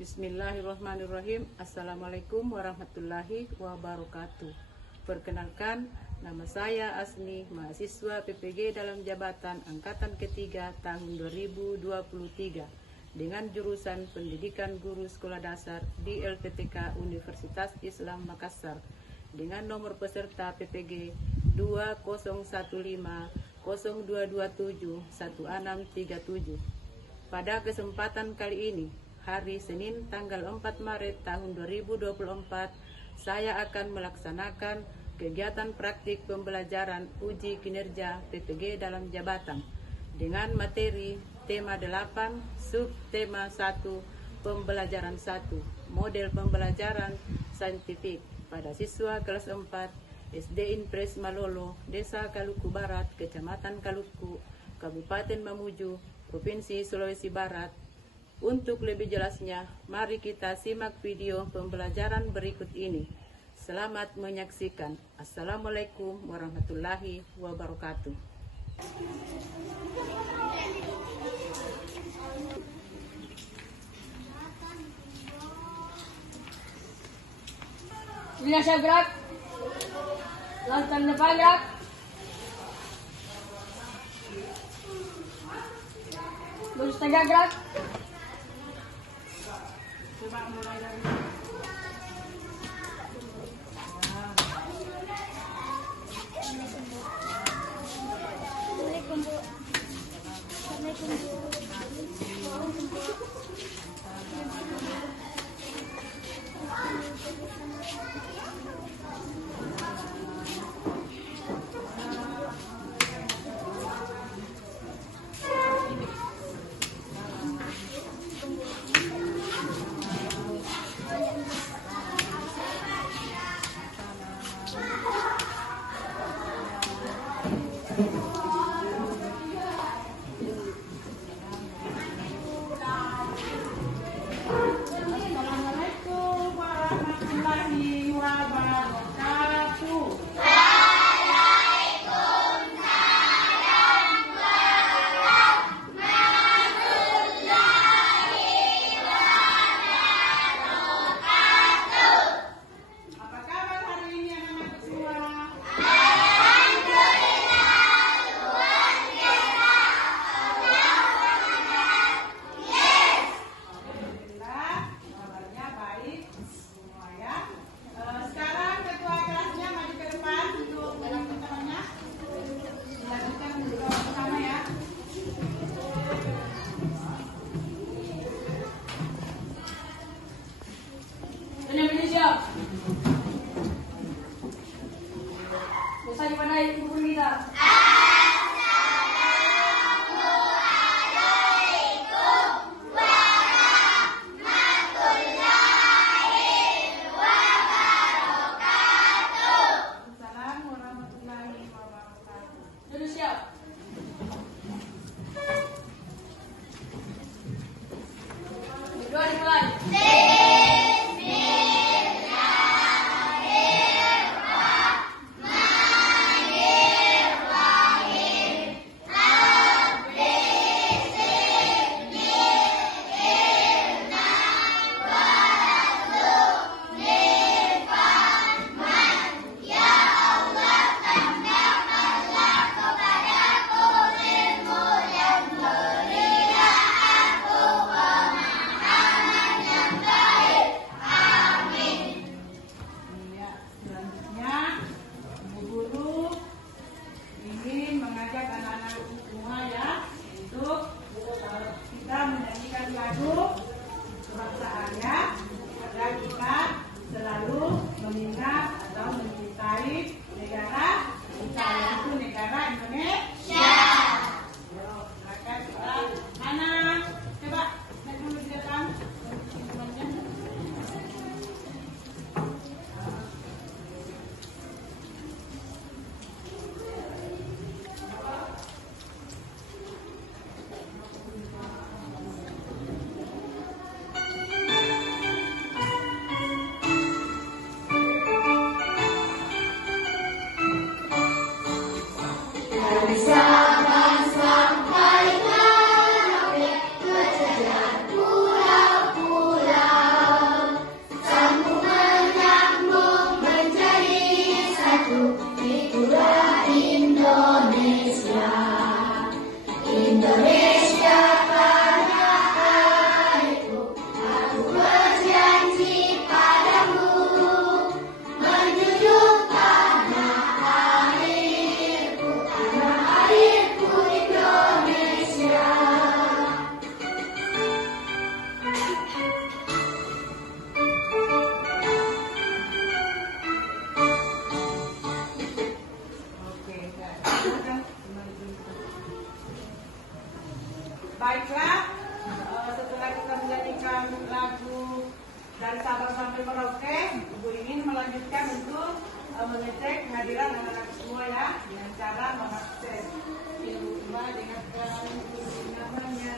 Bismillahirrahmanirrahim. Assalamualaikum warahmatullahi wabarakatuh. Perkenalkan, nama saya Asni, mahasiswa PPG dalam jabatan Angkatan Ketiga tahun 2023 dengan jurusan Pendidikan Guru Sekolah Dasar di LPTK Universitas Islam Makassar dengan nomor peserta PPG 201502271637. Pada kesempatan kali ini, hari Senin tanggal 4 Maret tahun 2024, saya akan melaksanakan kegiatan praktik pembelajaran uji kinerja PPG dalam jabatan dengan materi tema 8, subtema 1, pembelajaran 1, model pembelajaran saintifik pada siswa kelas 4 SD Impres Malolo, Desa Kaluku Barat, Kecamatan Kaluku, Kabupaten Mamuju, Provinsi Sulawesi Barat. Untuk lebih jelasnya, mari kita simak video pembelajaran berikut ini. Selamat menyaksikan. Assalamualaikum warahmatullahi wabarakatuh. Binasa gerak, lantai depan gerak, lurus tegak gerak. Coba mulai dari Assalamualaikum warahmatullahi wabarakatuh. Apa kabar hari ini anak-anak semua? Alhamdulillah, kabarnya baik semua ya. Sekarang ketua kelasnya maju ke depan. dari Sabang sampai Merauke, Ibu ingin melanjutkan untuk mengecek kehadiran anak-anak semua ya, dengan cara mengakses. Ibu coba dengarkan namanya.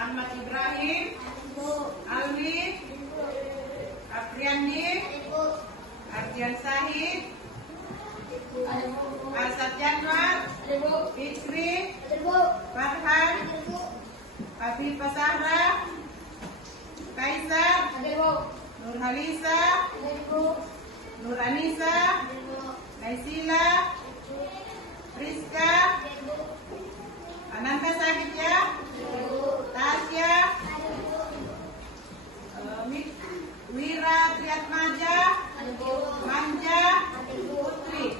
Ahmad Ibrahim, Alwi, Afriandi, Ardian Sahid, Asad Januar, Fikri, Farhan, Afifah Sahra, Kaisar, Nur Halisa, Nur Anissa, Naisila, Rizka, Ananta Sahidya, Tasya, Wira Triatmaja, Manja, Putri.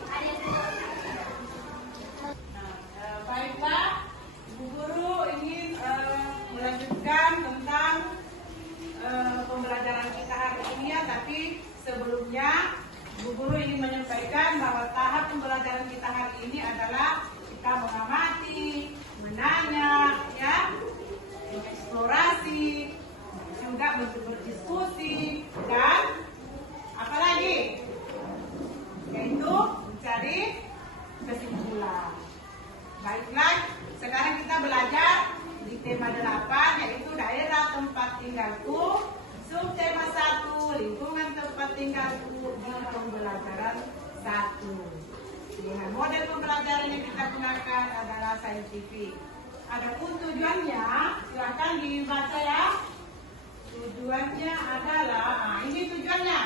Baiklah, Ibu Guru ingin melanjutkan tentang pembelajaran kita hari ini ya, tapi sebelumnya Ibu Guru ingin menyampaikan bahwa tahap pembelajaran kita hari ini adalah kita mengamati, menanya, ya, mengeksplorasi, juga berdiskusi, dan apa lagi? Yaitu mencari kesimpulan. Baiklah, sekarang kita belajar di tema 8, yaitu daerah tempat tinggalku, subtema 1, lingkungan tempat tinggalku, di pembelajaran 1. Dengan model pembelajaran yang kita gunakan adalah saintifik. Adapun tujuannya, silahkan dibaca ya. Tujuannya adalah, ini tujuannya.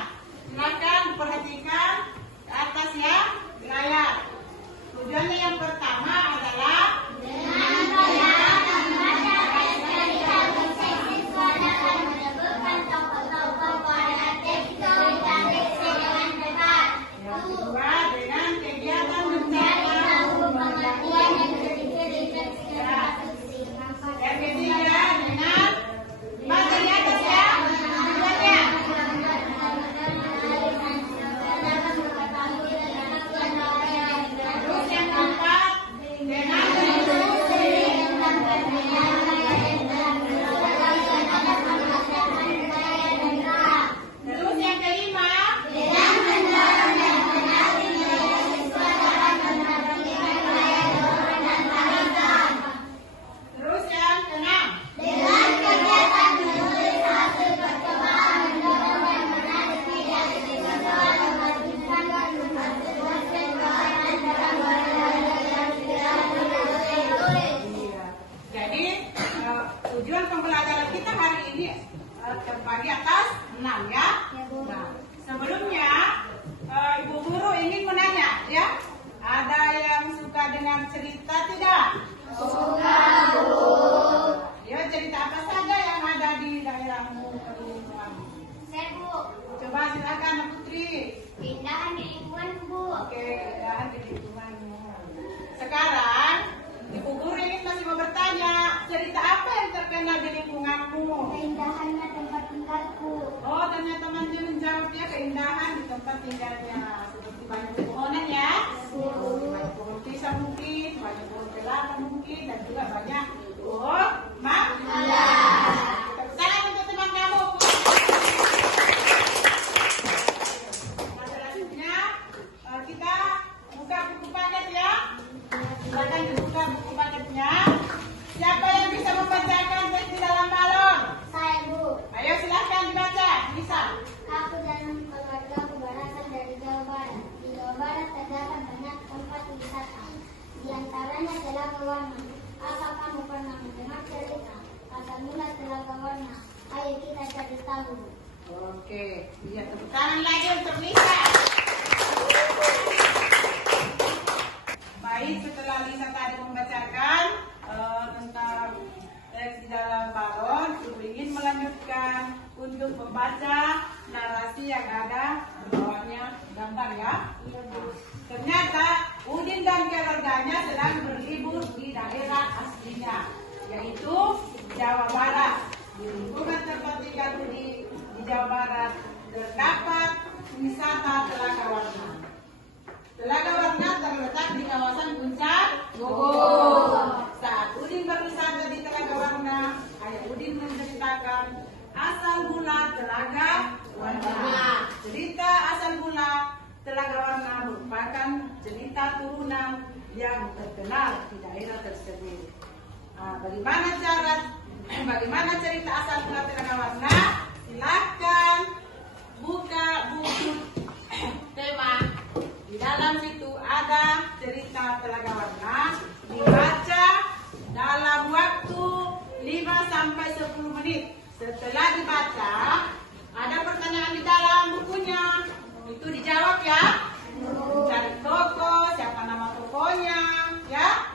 Silakan perhatikan ke atas ya, di layar. Tujuannya yang pertama adalah tujuan pembelajaran kita hari ini terbagi atas 6 ya. Nah, sebelumnya Ibu Guru ingin menanya ya, ada yang suka dengan cerita tidak? Suka, Bu. Ya, cerita apa saja yang ada di daerahmu? Saya, Bu. Coba silakan Putri. Keindahan di lingkungan, Bu. Oke, keindahan di lingkunganmu. Sekarang Ibu Guru ini masih mau bertanya, cerita apa yang terkenal di lingkunganmu? Keindahannya tempat tinggalku. Oh, ternyata Manja menjawab ya, keindahan di tempat tinggalnya. Seperti banyak pepohonan ya, banyak pohon pisang mungkin, banyak pohon kelapa mungkin, dan juga banyak pohon mangga. Tepuk tangan untuk teman kamu. Nah, selanjutnya kita buka buku paket ya. Silakan dibuka buku paketnya. Siapa yang bisa membacakan teks di dalam balon? Saya, Bu. Ayo silahkan dibaca, bisa. Aku dan keluargaku berasal dari Jawa Barat. Di Jawa Barat terdapat banyak tempat wisata. Di antaranya Telaga Warna. Apa kamu pernah mendengar cerita asal mula Telaga Warna? Ayo kita cari tahu. Oke, iya, tepuk tangan lagi untuk Lisa. Baik, setelah Lisa tadi membacakan tentang teks di dalam balon, Ibu ingin melanjutkan untuk membaca narasi yang ada di bawahnya gambar ya. Ternyata Udin dan keluarganya sedang berlibur di daerah aslinya, yaitu Jawa Barat. Di lingkungan tempat tinggal Udin di Jawa Barat terdapat wisata Telaga Warna. cerita turunan yang terkenal di daerah tersebut. Bagaimana cerita asal mula Telaga Warna? Silakan buka buku tema. Di dalam situ ada cerita Telaga Warna, dibaca dalam waktu 5 sampai 10 menit. Setelah dibaca, ada pertanyaan di dalam bukunya. Itu dijawab ya. Cari toko, siapa nama tokonya, ya?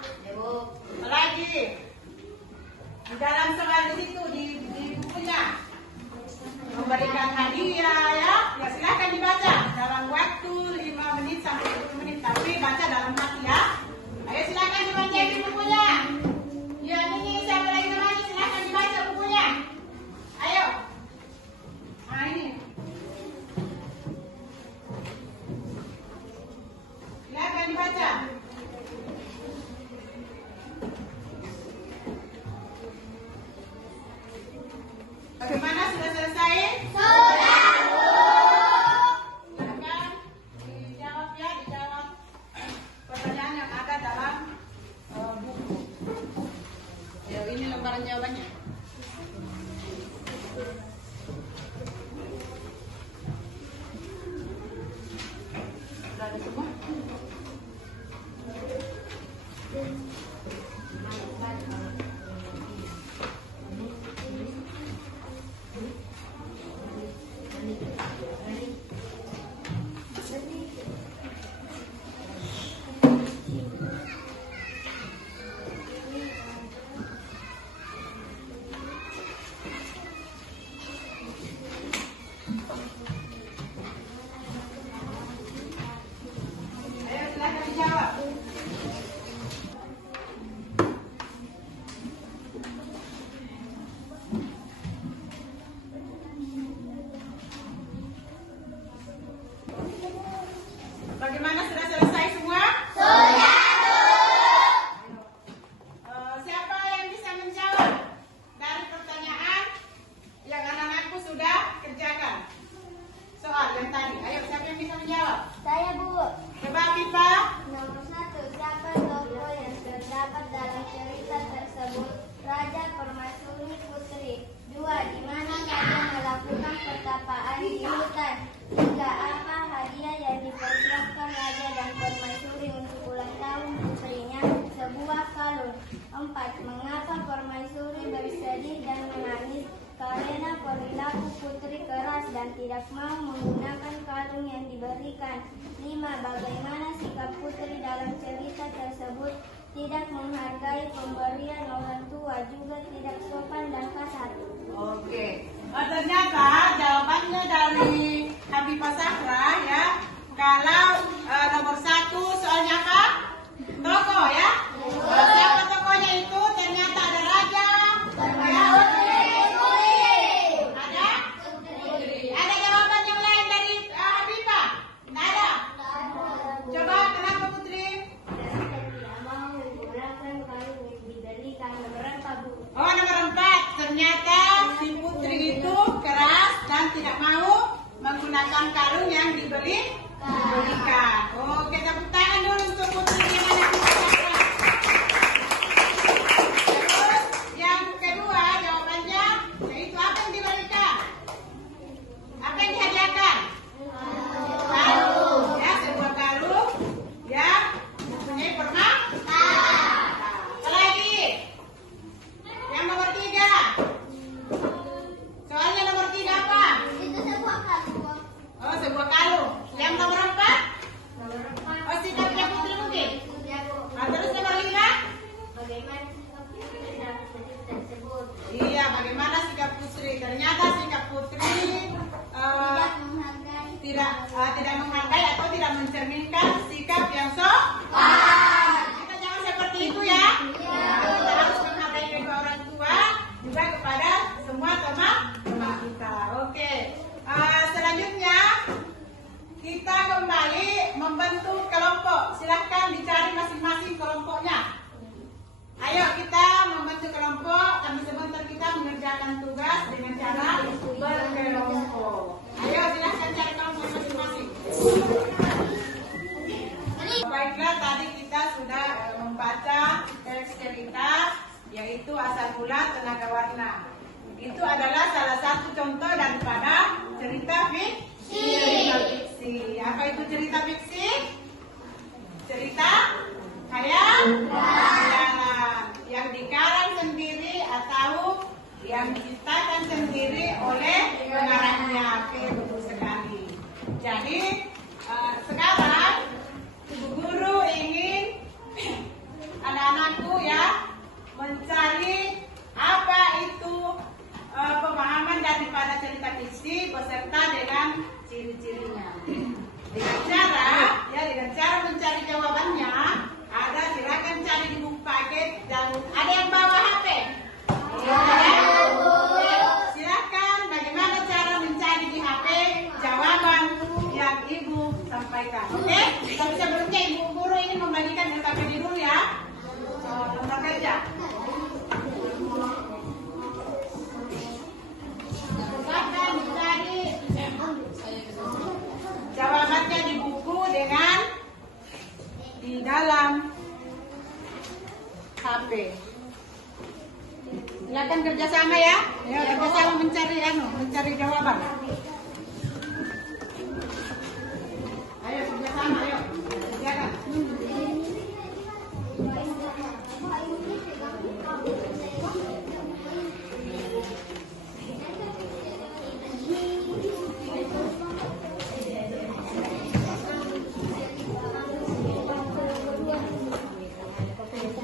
Apalagi di dalam soal di situ di bukunya memberikan hadiah ya. Ya silakan dibaca dalam waktu 5 menit sampai 10 menit, tapi baca dalam hati ya. Ayo silakan dibaca di bukunya. Ya ini siapa lagi namanya, silakan dibaca bukunya. Ayo. Nah ini. Silakan dibaca. Bagaimana, sudah selesai? Sudah. Silakan dijawab ya, dijawab pertanyaan yang ada dalam buku. Ya, ini lembaran jawabannya. Sudah ada semua? Ayo silakan dijawab. Bagaimana, sudah selesai semua? Sudah. Siapa yang bisa menjawab dari pertanyaan yang anak-anakku sudah kerjakan? Soal yang tadi. Ayo, siapa yang bisa menjawab? Saya, Bu. Coba Pipa. Nomor 1, siapa tokoh yang terdapat dalam cerita tersebut? Raja Permaisuri Putri. 2, di mana raja melakukan pertapaan di hutan? 3, apa hadiah yang dipersiapkan raja dan permaisuri untuk ulang tahun putrinya? Sebuah kalung. 4, mengapa permaisuri bersedih dan menangis? Karena perilaku putri keras dan tidak mau menggunakan kalung yang diberikan. 5, bagaimana sikap putri dalam cerita tersebut? Tidak menghargai pemberian orang tua, juga tidak sopan dan kasar. Oke. Ternyata jawabannya dari Habibah Safra ya. Kalau nomor 1 soalnya apa? Tokoh ya. Siapa tokohnya itu? Ternyata ada raja. Ada? Ada jawaban yang lain dari Habibah? Tidak ada. Coba kenapa Putri? Tidak mau menggunakan kalung yang diberikan. Nomor 4, Bu. Oh, nomor 4. Ternyata si Putri itu keras dan tidak mau menggunakan kalung yang diberikan. Oke, tepuk tangan dulu untuk Putri yang ada di sana. Terus yang kedua jawabannya yaitu apa yang diberikan? Apa yang dihadiahkan? Kalung. Ya, sebuah kalung yang mempunyai permata. Apa lagi? Yang nomor 3. Soalnya nomor 3 apa? Itu sebuah kalung. Oh, sebuah kalung. Yang nomor 4? Nomor 4. Oh, sikapnya Putri mungkin. Sudah, Bu. Terus nomor 5? Bagaimana sikap putri dalam cerita tersebut? Iya, bagaimana sikap Putri? Ternyata sikap Putri Tidak menghargai. tidak menghargai atau tidak mencerminkan sikap yang sopan. Kita jangan seperti itu ya. Kita harus menghargai kedua orang tua juga kepada semua teman-teman kita. Oke. Selanjutnya kita kembali membentuk kelompok. Silahkan dicari masing-masing kelompoknya. Ayo kita membentuk kelompok. Kami sebentar kita mengerjakan tugas dengan cara berkelompok. Ayo silahkan cari kelompok masing-masing. Bapak membaca teks cerita, yaitu asal mula tenaga warna. Itu adalah salah satu contoh daripada cerita fiksi. Apa itu cerita fiksi? Cerita khayalan yang dikarang sendiri atau yang diciptakan sendiri oleh pengarangnya. Oke, betul sekali. Jadi sekarang Ibu Guru ingin anak-anakku ya mencari apa itu pemahaman daripada cerita fiksi beserta dengan ciri-cirinya. Dengan cara mencari jawabannya, ada silakan cari di buku paket dan ada yang bawa HP. Silakan bagaimana cara mencari di HP jawaban yang Ibu sampaikan. Oke? Tapi sebelumnya Ibu Guru ingin membagikan SKPD dulu ya. Lembar kerja. Silakan mencari jawabannya di buku dengan di dalam HP. Silakan kerjasama ya. Ayo kerjasama mencari jawaban. Ayo kerjasama, ayo kerjakan.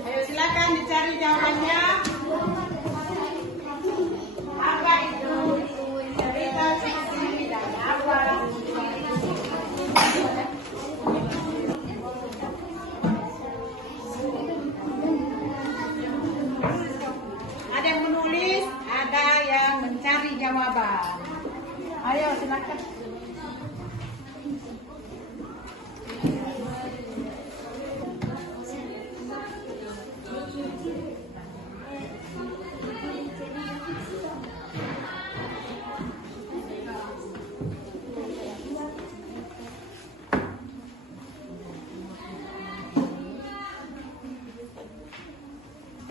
Ayo silakan dicari jawabannya. Apa itu cerita fiksi dan apa? Ada yang menulis, ada yang mencari jawaban. Ayo silakan.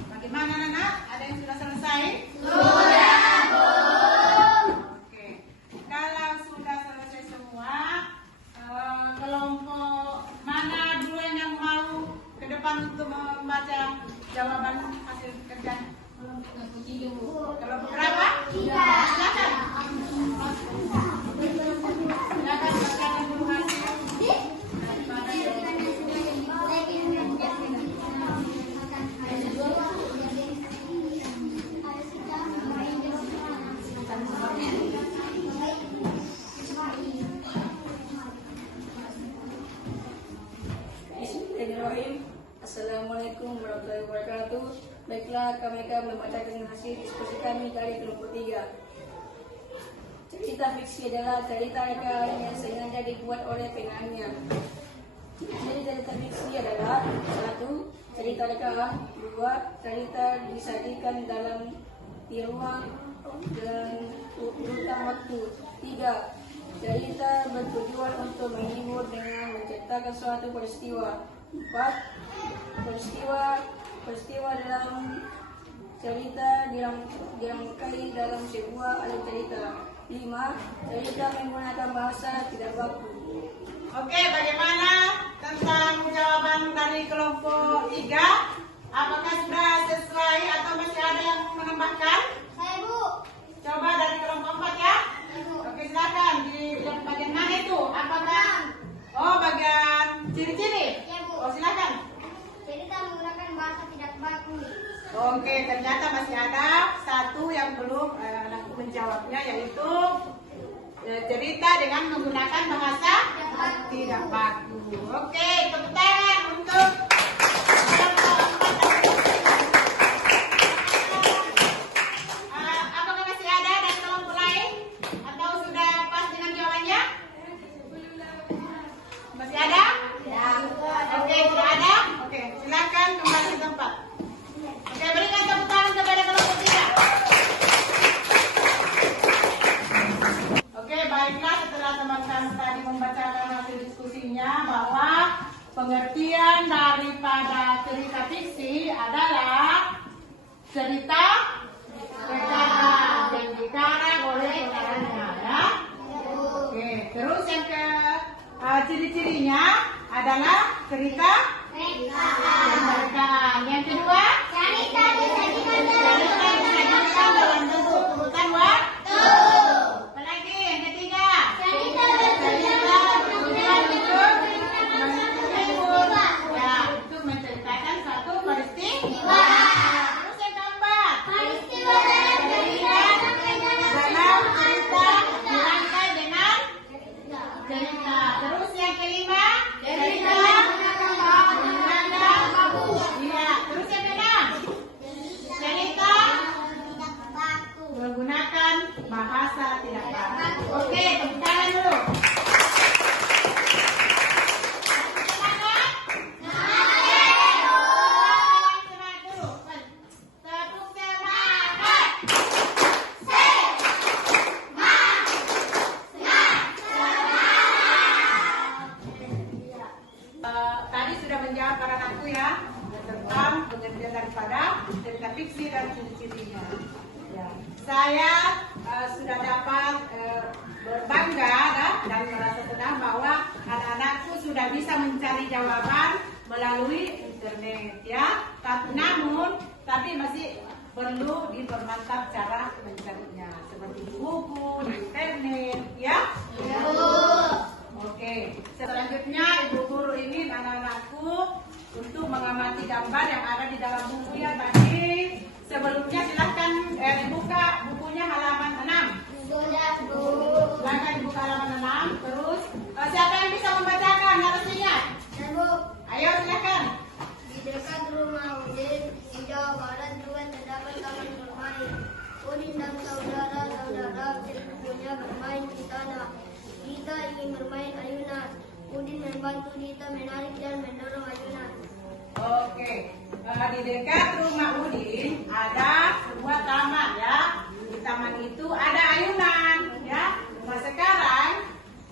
Bagaimana anak? Ada yang sudah selesai? Sudah, Bu. Oke. Kalau sudah selesai semua, kelompok mana duluan yang mau ke depan untuk membaca jawaban hasil kerjanya? Kelompok berapa? Silakan. Silakan bacakan dulu hasil. Bismillahirrahmanirrahim. Assalamualaikum warahmatullahi wabarakatuh. Baiklah, kami akan membacakan hasil diskusi kami dari kelompok 3. Cerita fiksi adalah cerita reka yang sengaja dibuat oleh pengarangnya. Jadi cerita fiksi adalah 1. Cerita reka, 2. Cerita disajikan dalam di ruang dan urutan waktu, 3. Cerita bertujuan untuk menghibur dengan menceritakan suatu peristiwa, 4. Peristiwa dalam cerita dirangkai dalam sebuah alur cerita, 5. Cerita menggunakan bahasa tidak baku. Oke, bagaimana tentang jawaban dari kelompok 3? Apakah sudah sesuai atau masih ada yang menambahkan? Saya, Bu. Coba dari kelompok 4 ya. Ibu. Oke, silakan. Di bagian mana itu? Apakah? Oh, bagian ciri-ciri. Ya, Bu. Oh, silakan. Cerita menggunakan bahasa tidak baku. Oke, ternyata masih ada satu yang belum anakku menjawabnya, yaitu cerita dengan menggunakan bahasa tidak baku. Oke, tepuk tangan untuk apakah masih ada dari kelompok lain atau sudah pas dengan jawabannya? Masih ada? Ya. Oke, sudah ada. Oke, silakan kembali ke tempat. Oke, berikan tepuk tangan kepada kelompok 3. Oke, baiklah, setelah teman-teman tadi membacakan hasil diskusinya bahwa pengertian daripada cerita fiksi adalah cerita perkaraan yang dikarang oleh pengarangnya, ya. Oke, terus yang ke ciri-cirinya adalah cerita perkaraan. Yang kedua, cerita disajikan dalam bentuk urutan waktu. Apalagi yang ketiga, cerita bertujuan untuk menghibur, ya, untuk menceritakan suatu peristiwa. Terus yang keempat, peristiwa dalam cerita dirangkai dengan cerita. Terus yang kelima, cerita menggunakan iya. Terus yang keenam, cerita menggunakan bahasa tidak baku. Oke, tepuk tangan dulu. Semangat? Semangat dulu. Tepuk semangat. Tadi sudah menjawab para anakku ya tentang pengertian daripada cerita fiksi dan ciri-cirinya. Ya. Saya sudah dapat berbangga dan merasa senang bahwa anak-anakku sudah bisa mencari jawaban melalui internet, ya. Tapi masih perlu dipermantap cara mencarinya seperti di buku, di internet, ya. Oke, selanjutnya ibu guru ini anak-anakku untuk mengamati gambar yang ada di dalam buku ya tadi. Sebelumnya silahkan dibuka bukunya halaman 6. Sudah, Bu. Silahkan dibuka halaman 6. Terus siapa yang bisa membacakan harus ingat. Dan Bu, Ayo silahkan. di dekat rumah Udin di Jawa Barat juga terdapat taman bermain. Udin dan saudara-saudara sepupunya bermain di tanah. Dita ingin bermain ayunan. Udin membantu Dita menarik dan mendorong ayunan. Oke, di dekat rumah Udin ada sebuah taman ya. Di taman itu ada ayunan ya. Nah sekarang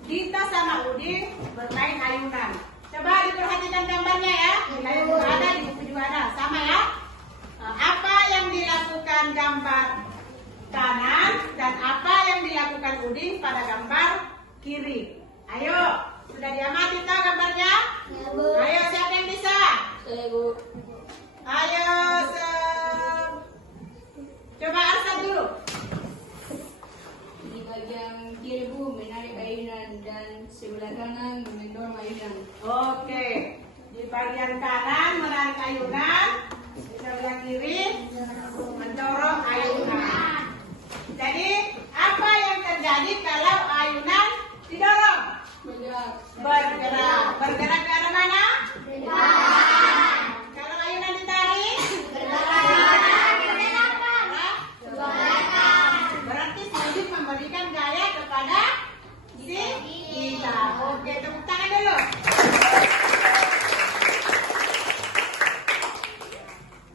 Dita sama Udin bermain ayunan. Coba diperhatikan gambarnya ya. Ada di buku juga ada, sama ya. Apa yang dilakukan gambar kanan dan apa yang dilakukan Udin pada gambar kiri. Ayo, sudah diamati tak gambarnya? Ya, Bu. Ayo siapa yang bisa? Saya Bu. Ayo, coba Arsa dulu. Di bagian kiri Bu menarik ayunan dan sebelah kanan mendorong ayunan. Oke, di bagian kanan menarik ayunan, di sebelah kiri mendorong ayunan. Jadi, apa yang terjadi kalau ayunan didorong? Bergerak. Bergerak ke arah mana? Kalau ayunan ditarik? Berarti si Udin memberikan gaya kepada si Dita. Oke, tepuk tangan dulu.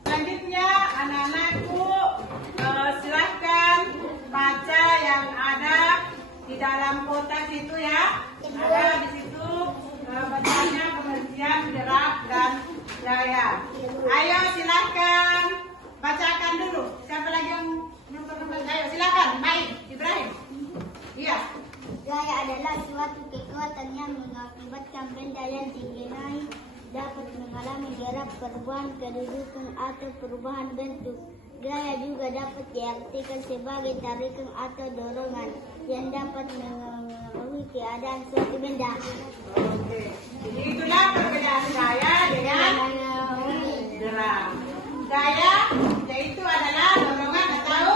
Selanjutnya anak-anakku silahkan baca yang ada di dalam kotak itu ya. Ada di situ bacanya pengertian gerak dan gaya. Ayo silahkan bacakan dulu. Siapa lagi yang nonton? Ayo silahkan, Baik, Ibrahim. Iya. Gaya adalah suatu kekuatan yang mengakibatkan benda yang tinggi naik dapat mengalami gerak, perubahan kedudukan atau perubahan bentuk. Gaya juga dapat diartikan sebagai tarikan atau dorongan yang dapat mengaruhi keadaan suatu benda. Oke. Jadi itulah perbedaan gaya dengan gerak. Gaya yaitu adalah dorongan atau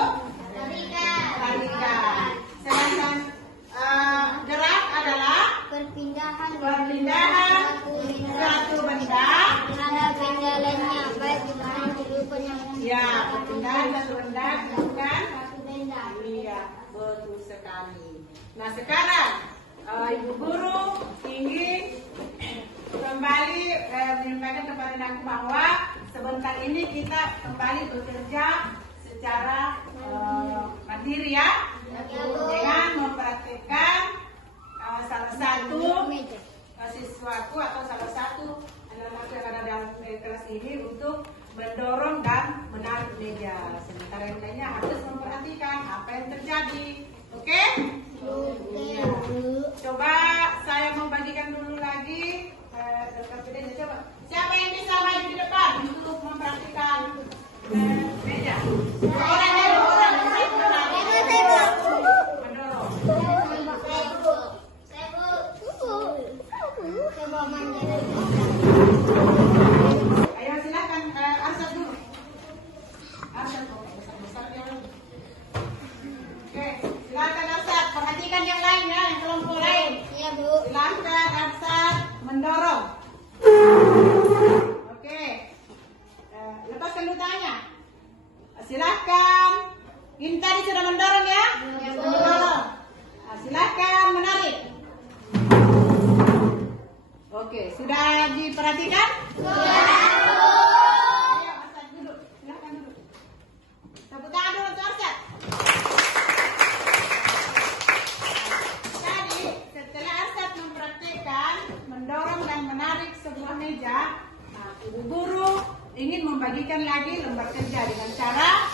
tarikan. Sedangkan gerak adalah Perpindahan suatu benda. terhadap benda lainnya, baik bukan kedudukan yang Ya, perpindahan suatu benda bukan. satu benda. Iya, betul sekali. Nah sekarang ibu guru ingin kembali menyampaikan kepada anakku bahwa sebentar ini kita kembali bekerja secara mandiri ya, dengan mempraktikkan salah mahasiswaku atau salah satu anak-anak yang ada dalam kelas ini untuk mendorong dan menarik meja. Sementara yang lainnya harus memperhatikan apa yang terjadi. Oke? Iya. Coba saya membagikan dulu lagi. Coba. Siapa yang bisa maju di depan untuk memperhatikan meja? Orang mendorong. Ayo silakan Arsad dulu. Arsad, besar dia. Oke, silakan Arsad. Perhatikan yang lain ya, yang kelompok lain. Iya, Bu. Silakan Arsad mendorong. Oke, lepaskan dulu tangannya. Silakan. Ini tadi sudah mendorong ya? Sudah mendorong. Nah, silakan menarik. Oke, sudah diperhatikan? Ayo Arsad duduk. Silakan duduk. Tepuk tangan dulu untuk Arsad. Tadi setelah Arsad mempraktikkan mendorong dan menarik sebuah meja, nah, ibu guru ingin membagikan lagi lembar kerja dengan cara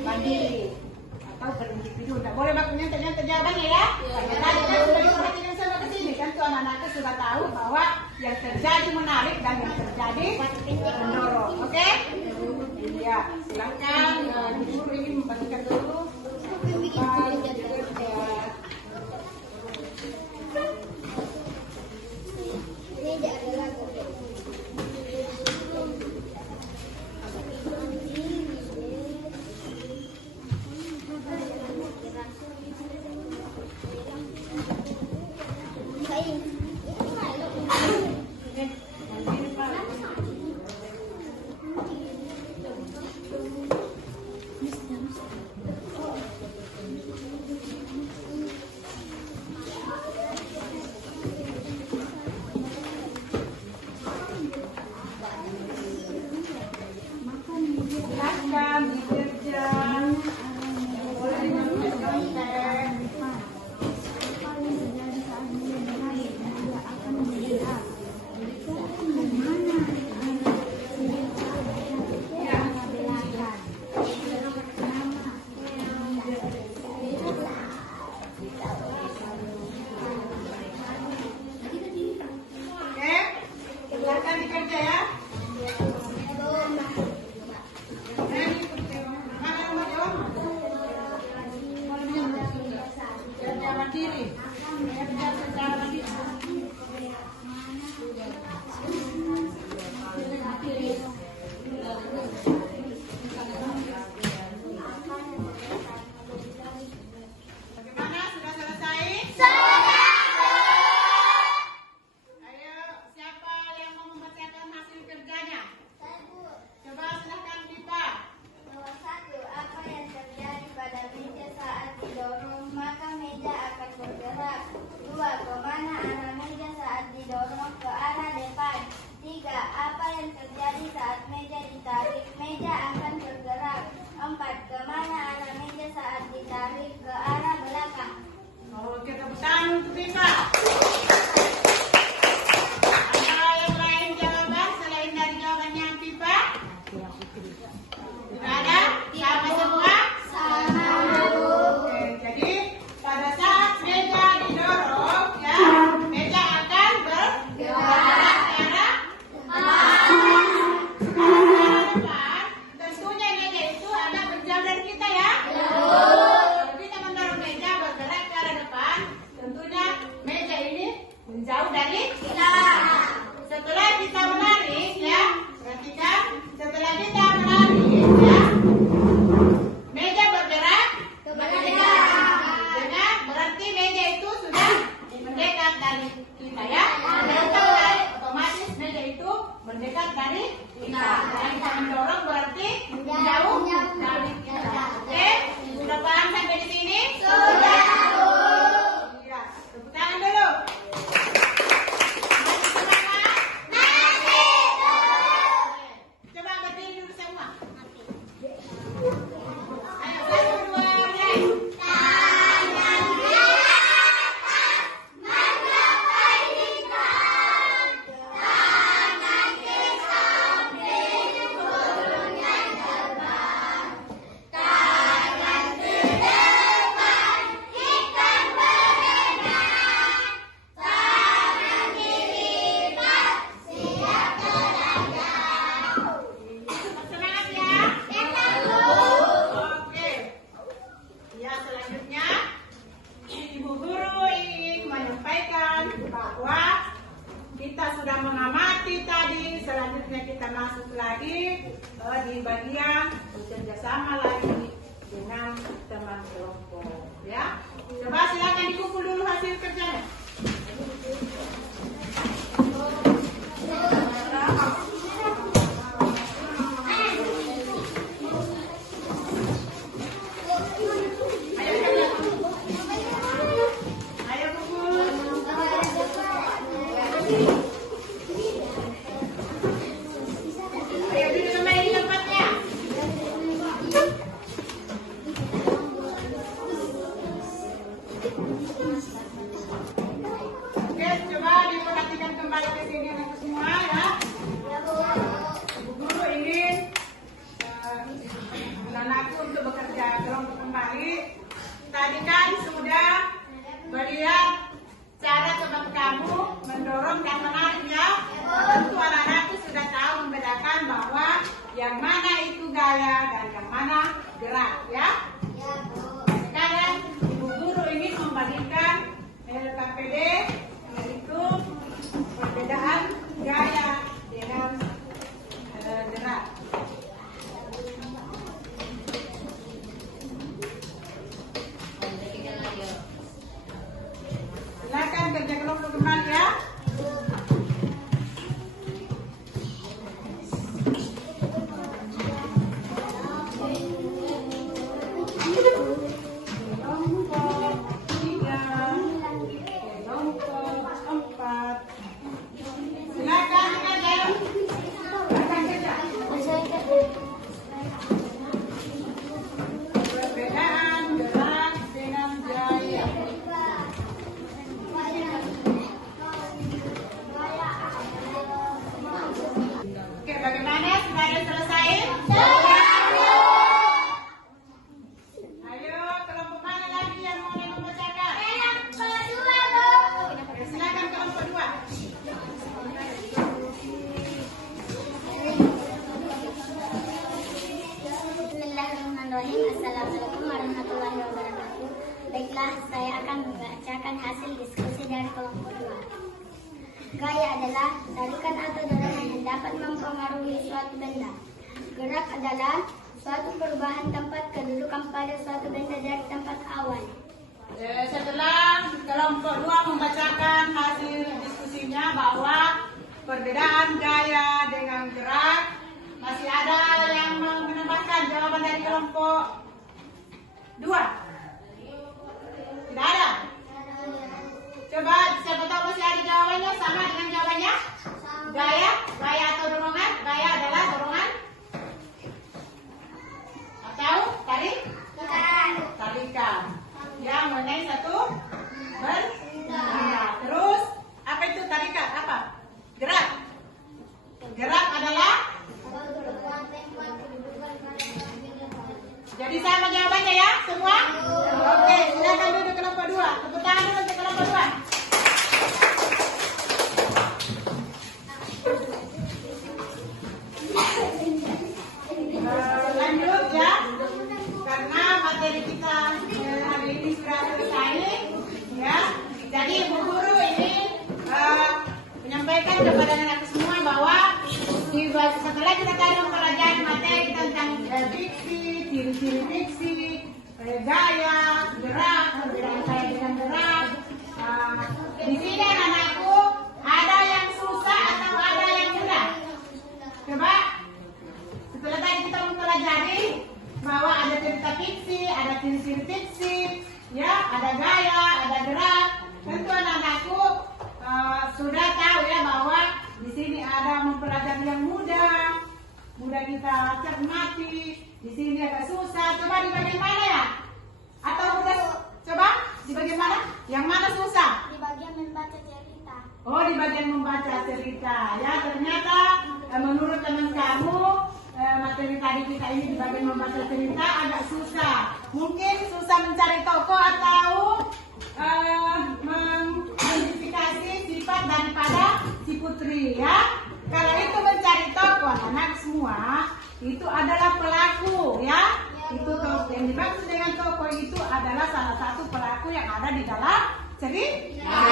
mandiri atau berindividu. Tidak boleh nyantai-nyantai jawabannya ya. Tadi kan sudah diperhatikan sama kesini kan tuh anak-anaknya sudah tahu bahwa yang terjadi menarik dan yang terjadi mendorong. Oke? Iya, silakan. Ibu guru ingin membagikan dulu. sudah mengamati tadi, selanjutnya kita masuk lagi di bagian bekerja sama lagi dengan teman kelompok. Ya, coba silakan dikumpul dulu hasil kerjanya. Ayo kumpul. Ayo duduk kembali di tempatnya. Oke, coba diperhatikan kembali ke sini anak semua ya. Ibu guru ingin anak-anakku untuk bekerja kelompok kembali. Tadi kan sudah melihat cara sobat kamu mendorong dan menarik ya. Tentu anak-anakku sudah tahu membedakan bahwa yang mana itu gaya dan yang mana gerak ya. Sekarang ibu guru ingin membagikan LKPD, yaitu perbedaan gaya dengan gerak. Silakan kerja kelompok kembali ya. Kelompok 3, kelompok 4. Silakan kerja. Silakan kerja. Perbedaan gerak dengan gaya. Oke, bagaimana? Sudah ada selesai? Ayo, kelompok mana lagi yang mulai membacakan? Oke, silakan kelompok 2. Bismillahirrahmanirrahim. Assalamualaikum warahmatullahi wabarakatuh. Baiklah, saya akan membacakan hasil diskusi dari kelompok 2. Gaya adalah tarikan atau dorongan yang dapat mempengaruhi suatu benda. Gerak adalah suatu perubahan tempat kedudukan pada suatu benda dari tempat awal. Setelah kelompok 2 membacakan hasil diskusinya bahwa perbedaan gaya dengan gerak, masih ada yang mau menambahkan jawaban dari kelompok 2? Tidak ada? Coba siapa tahu masih ada jawabannya sama dengan jawabannya? Gaya? Gaya atau dorongan? Gaya adalah dorongan? Atau tarik? Tarikan. Ya, mengenai satu benda. Terus, apa itu tarikan? Apa? Gerak. Gerak adalah? Jadi sama jawabannya ya, semua? Oke, silakan duduk kelompok 2. Tepuk tangan dulu untuk kelompok 2. Lanjut ya, karena materi kita hari ini sudah selesai ya. Jadi ibu guru ini menyampaikan kepada anak semua bahwa setelah kita tadi mempelajari materi tentang diksi, ciri-ciri diksi, gaya, gerak, perbedaan gaya dengan gerak. Di sini anak-anakku ada yang susah atau ada yang mudah? Coba. Setelah tadi kita mempelajari bahwa ada cerita fiksi, ada ciri-ciri fiksi, ya, ada gaya, ada gerak. Tentu anak-anakku sudah tahu ya bahwa di sini ada mempelajari yang mudah kita cermati. Di sini agak susah. Coba di bagian mana ya? Atau mudah? Coba di bagian mana? Yang mana susah? Di bagian membaca cerita. Oh, di bagian membaca cerita. Ya, ternyata menurut teman kamu materi tadi kita ini di bagian membaca cerita agak susah. Mungkin susah mencari tokoh atau mengidentifikasi sifat daripada si putri ya. Kalau itu mencari tokoh, anak semua itu adalah pelaku ya. Itu yang dimaksud dengan tokoh itu adalah salah satu pelaku yang ada di dalam cerita.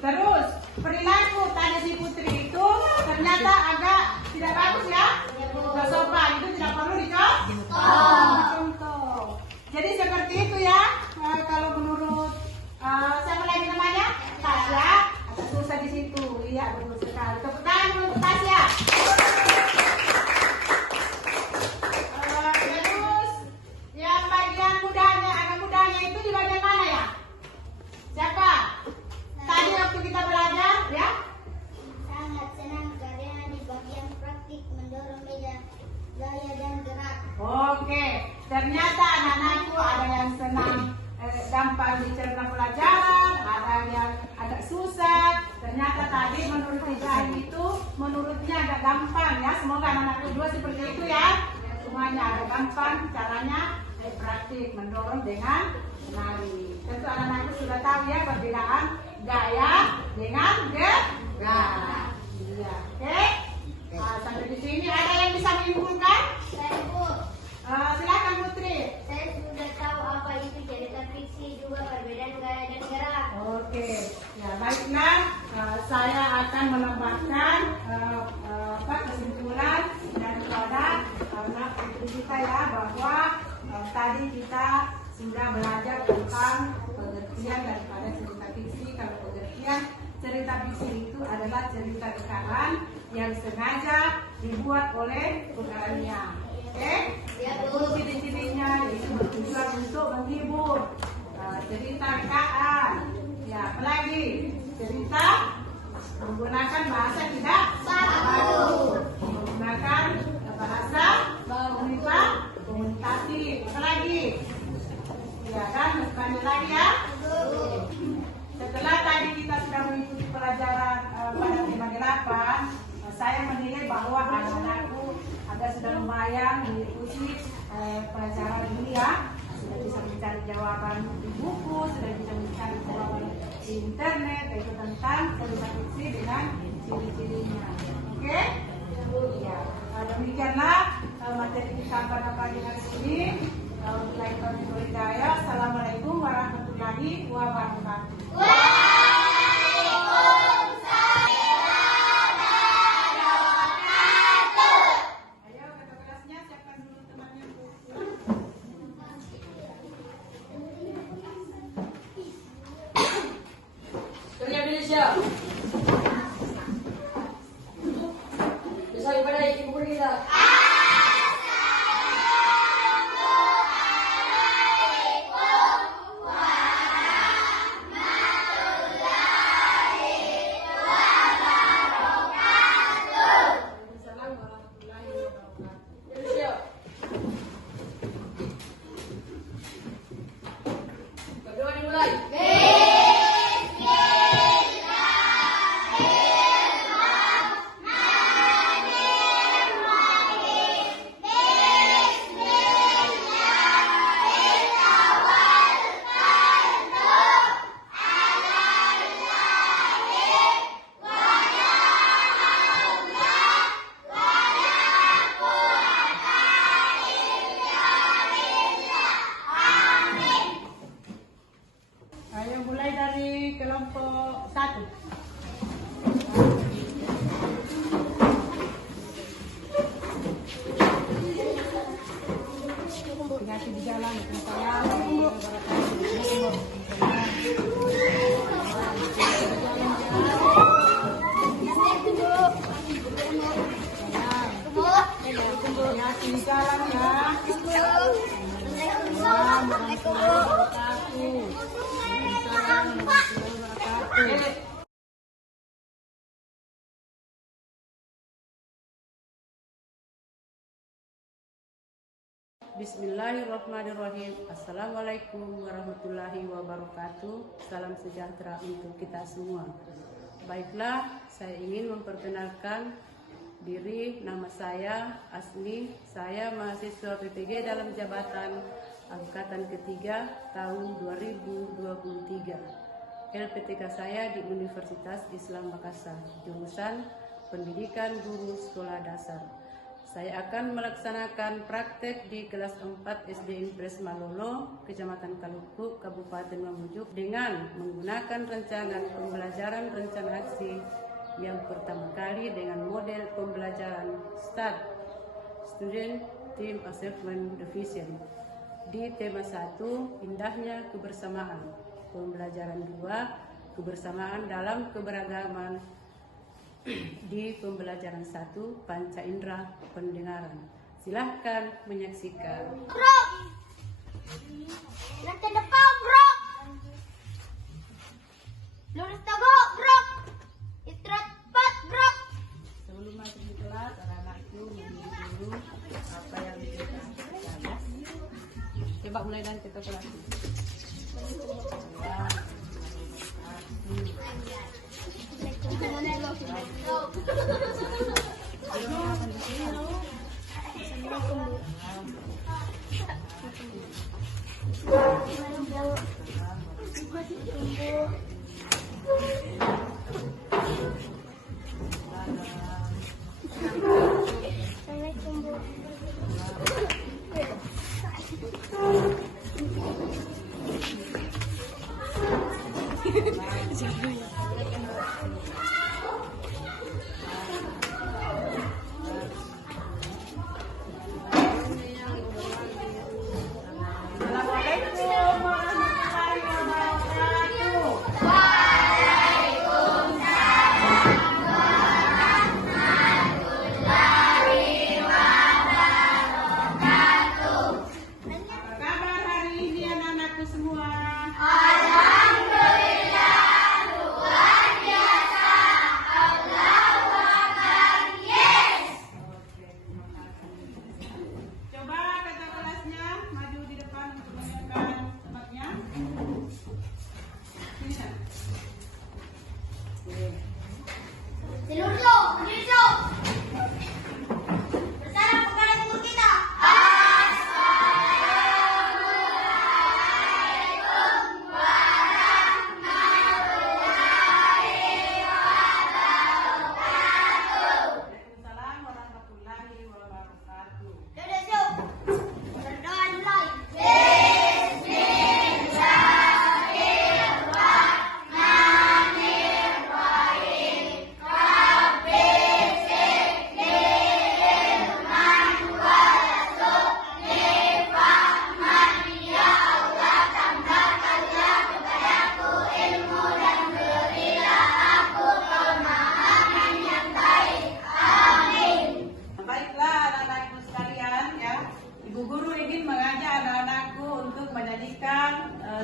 Terus perilaku tadi si Putri itu ternyata agak tidak bagus ya. Tidak sopan, itu tidak perlu dicontoh. Jadi seperti itu ya. Kalau menurut siapa lagi namanya? Tasya. Agak susah di situ. Iya betul sekali. Tepuk tangan untuk Tasya. Terus yang bagian mudahnya, agak mudahnya itu di bagian mana ya? Siapa? Tadi waktu kita belajar ya? Sangat senang karena di bagian praktik mendorong meja gaya dan gerak. Oke, ternyata anak-anakku ada yang senang gampang dicerna pelajaran, ada yang agak susah. Ternyata tadi menurut Ibrahim itu menurutnya agak gampang ya. Semoga anak-anakku juga seperti itu ya. Semuanya agak gampang caranya praktik mendorong dengan menari. Tentu anak-anakku sudah tahu ya perbedaan gaya dengan gerak. Iya, oke. Sampai di sini ada yang bisa menyimpulkan? Saya Bu, Silakan Putri. saya sudah tahu apa itu cerita fiksi juga perbedaan gaya dan gerak. Oke, ya baiklah. Saya akan menambahkan kesimpulan daripada anak putri kita ya, bahwa tadi kita sudah belajar tentang pengertian daripada cerita fiksi. Kalau pengertian cerita fiksi itu adalah cerita rekaman yang sengaja dibuat oleh pengarangnya. Oke? Ciri-cirinya itu bertujuan untuk menghibur. Cerita rekaan. Ya, apalagi cerita menggunakan bahasa tidak baku, menggunakan bahasa komunikasi. Apalagi? Ya kan, sekali lagi ya. Setelah tadi kita sudah mengikuti pelajaran pada tema 8, saya menilai bahwa anak-anakku agak sudah lumayan mengikuti pelajaran ini ya. Sudah bisa mencari jawaban di buku, sudah bisa mencari jawaban di internet, yaitu tentang cerita fiksi dengan ciri-cirinya. Oke? Ya. Demikianlah materi kita pada pagi hari ini. Assalamualaikum warahmatullahi wabarakatuh. Ayo kata kelasnya, siapkan dulu temannya. Kerja Indonesia. Bisa kepada ibu kita. Waalaikumsalam warahmatullahi wabarakatuh. Indonesia. Berdoa dimulai. Ayo mulai dari kelompok 1. Hati-hati di jalan. Hati-hati di jalan ya. Bismillahirrahmanirrahim. Assalamualaikum warahmatullahi wabarakatuh. Salam sejahtera untuk kita semua. Baiklah, saya ingin memperkenalkan diri. Nama saya Asni. Saya mahasiswa PPG dalam jabatan angkatan ketiga tahun 2023. LPTK saya di Universitas Islam Makassar, jurusan Pendidikan Guru Sekolah Dasar. Saya akan melaksanakan praktek di kelas 4 SD Impres Malolo, Kecamatan Kaluku, Kabupaten Mamuju dengan menggunakan rancangan pembelajaran rencana aksi yang pertama kali dengan model pembelajaran STAD, Student Team Assessment Division. Di tema 1, indahnya kebersamaan. Pembelajaran 2, kebersamaan dalam keberagaman. Di pembelajaran 1, panca indera pendengaran. Silahkan menyaksikan. Bro, nanti depan bro. Lurus tago bro. Istirahat cepat bro. Sebelum masuk di kelas, anak-anak itu mengingat dulu apa yang kita pelajari. Coba mulai dari kita kelas.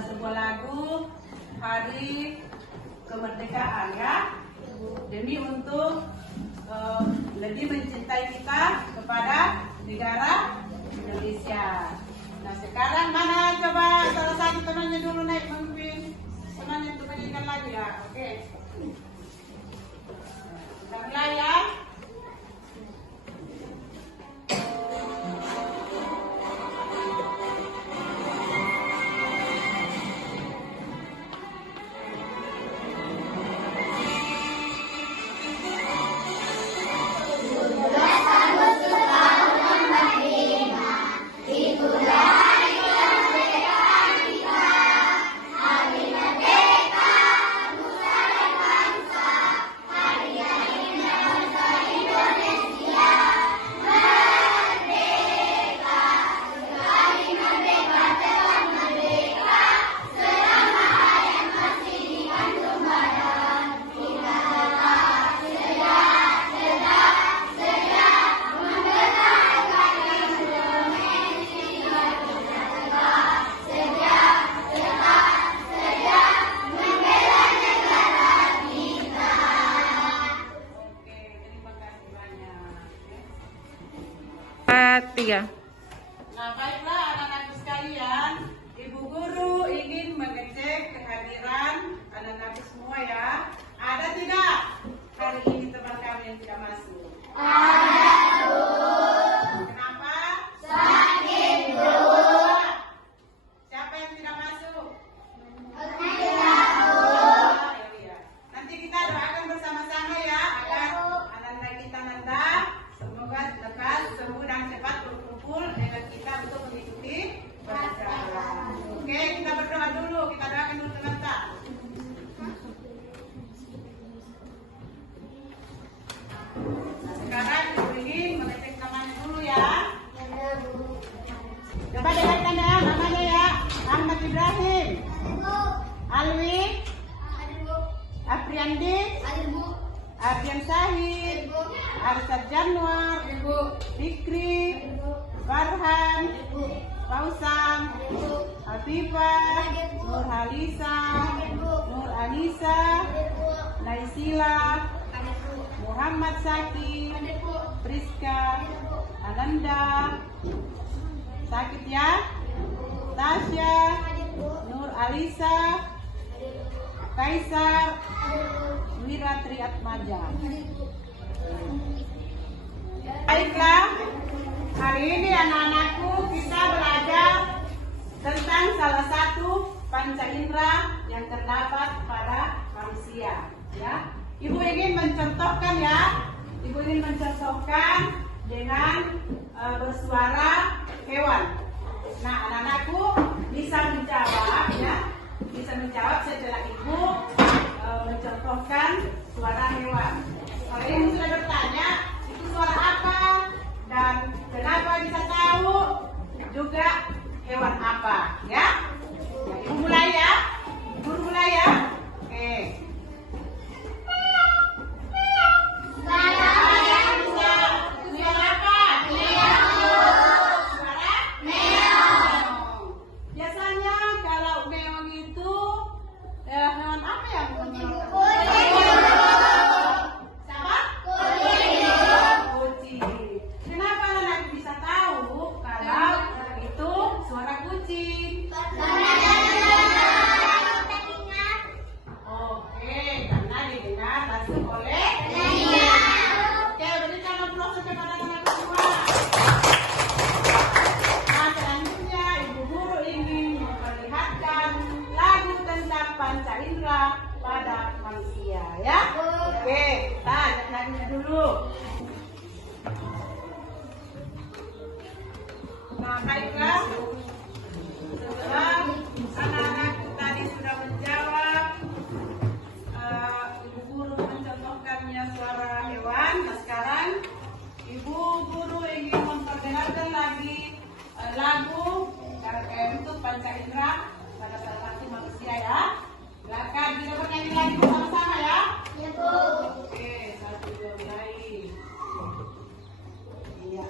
Sebuah lagu Hari Kemerdekaan ya, demi untuk lebih mencintai kita kepada negara Indonesia. Nah sekarang mana coba salah satu temannya dulu naik memimpin temannya untuk menyanyikan lagu ya. Oke. Kita mulai ya. Tiga. Nah baiklah anak-anakku sekalian, Ibu Guru ingin mengecek kehadiran anak-anakku semua ya. Ada tidak hari ini teman kami yang tidak masuk? Ada Bu. Kenapa? Sakit Bu. Siapa yang tidak masuk? Tidak Bu. Ya. Nanti kita doakan bersama-sama ya agar anak-anak kita nanti semoga lekas Khalid, Arsyad Januar, Fikri, Farhan, Fauzan, Afifah, Nur Halisa, Nur Anissa, Naisila, Muhammad Saki, Priska, Ananda, sakit ya, Tasya, Nur Alisa, Kaisar, Wira Triatmaja. Baiklah, hari ini anak-anakku kita belajar tentang salah satu panca indera yang terdapat pada manusia. Ya, Ibu ingin mencontohkan dengan bersuara hewan. Nah, anak-anakku bisa menjawab setelah Ibu mencontohkan suara hewan. Kalau Ibu sudah bertanya, itu suara apa dan kenapa bisa tahu, juga hewan apa, ya? Ibu mulai ya. Oke. Biasanya kalau meong itu hewan apa yang siapa? Kucing. Kenapa anak bisa tahu kalau itu suara kucing? Oke, karena didengar langsung oleh telinga. Oke, berikan aplaus kepada anak-anak semua. Nah, selanjutnya Ibu Guru ingin memperlihatkan lagu tentang panca indera pada manusia, ya. Oke, kita lihat lagunya dulu. Nah, baiklah. Setelah anak-anakku tadi sudah menjawab, Ibu Guru mencontohkannya suara hewan. Nah, sekarang Ibu Guru ingin memperdengarkan lagi lagu untuk panca indera pada salah satu manusia, ya. Silakan kita bernyanyi lagi bersama-sama, ya. Oke, 1, 2, mulai. Iya.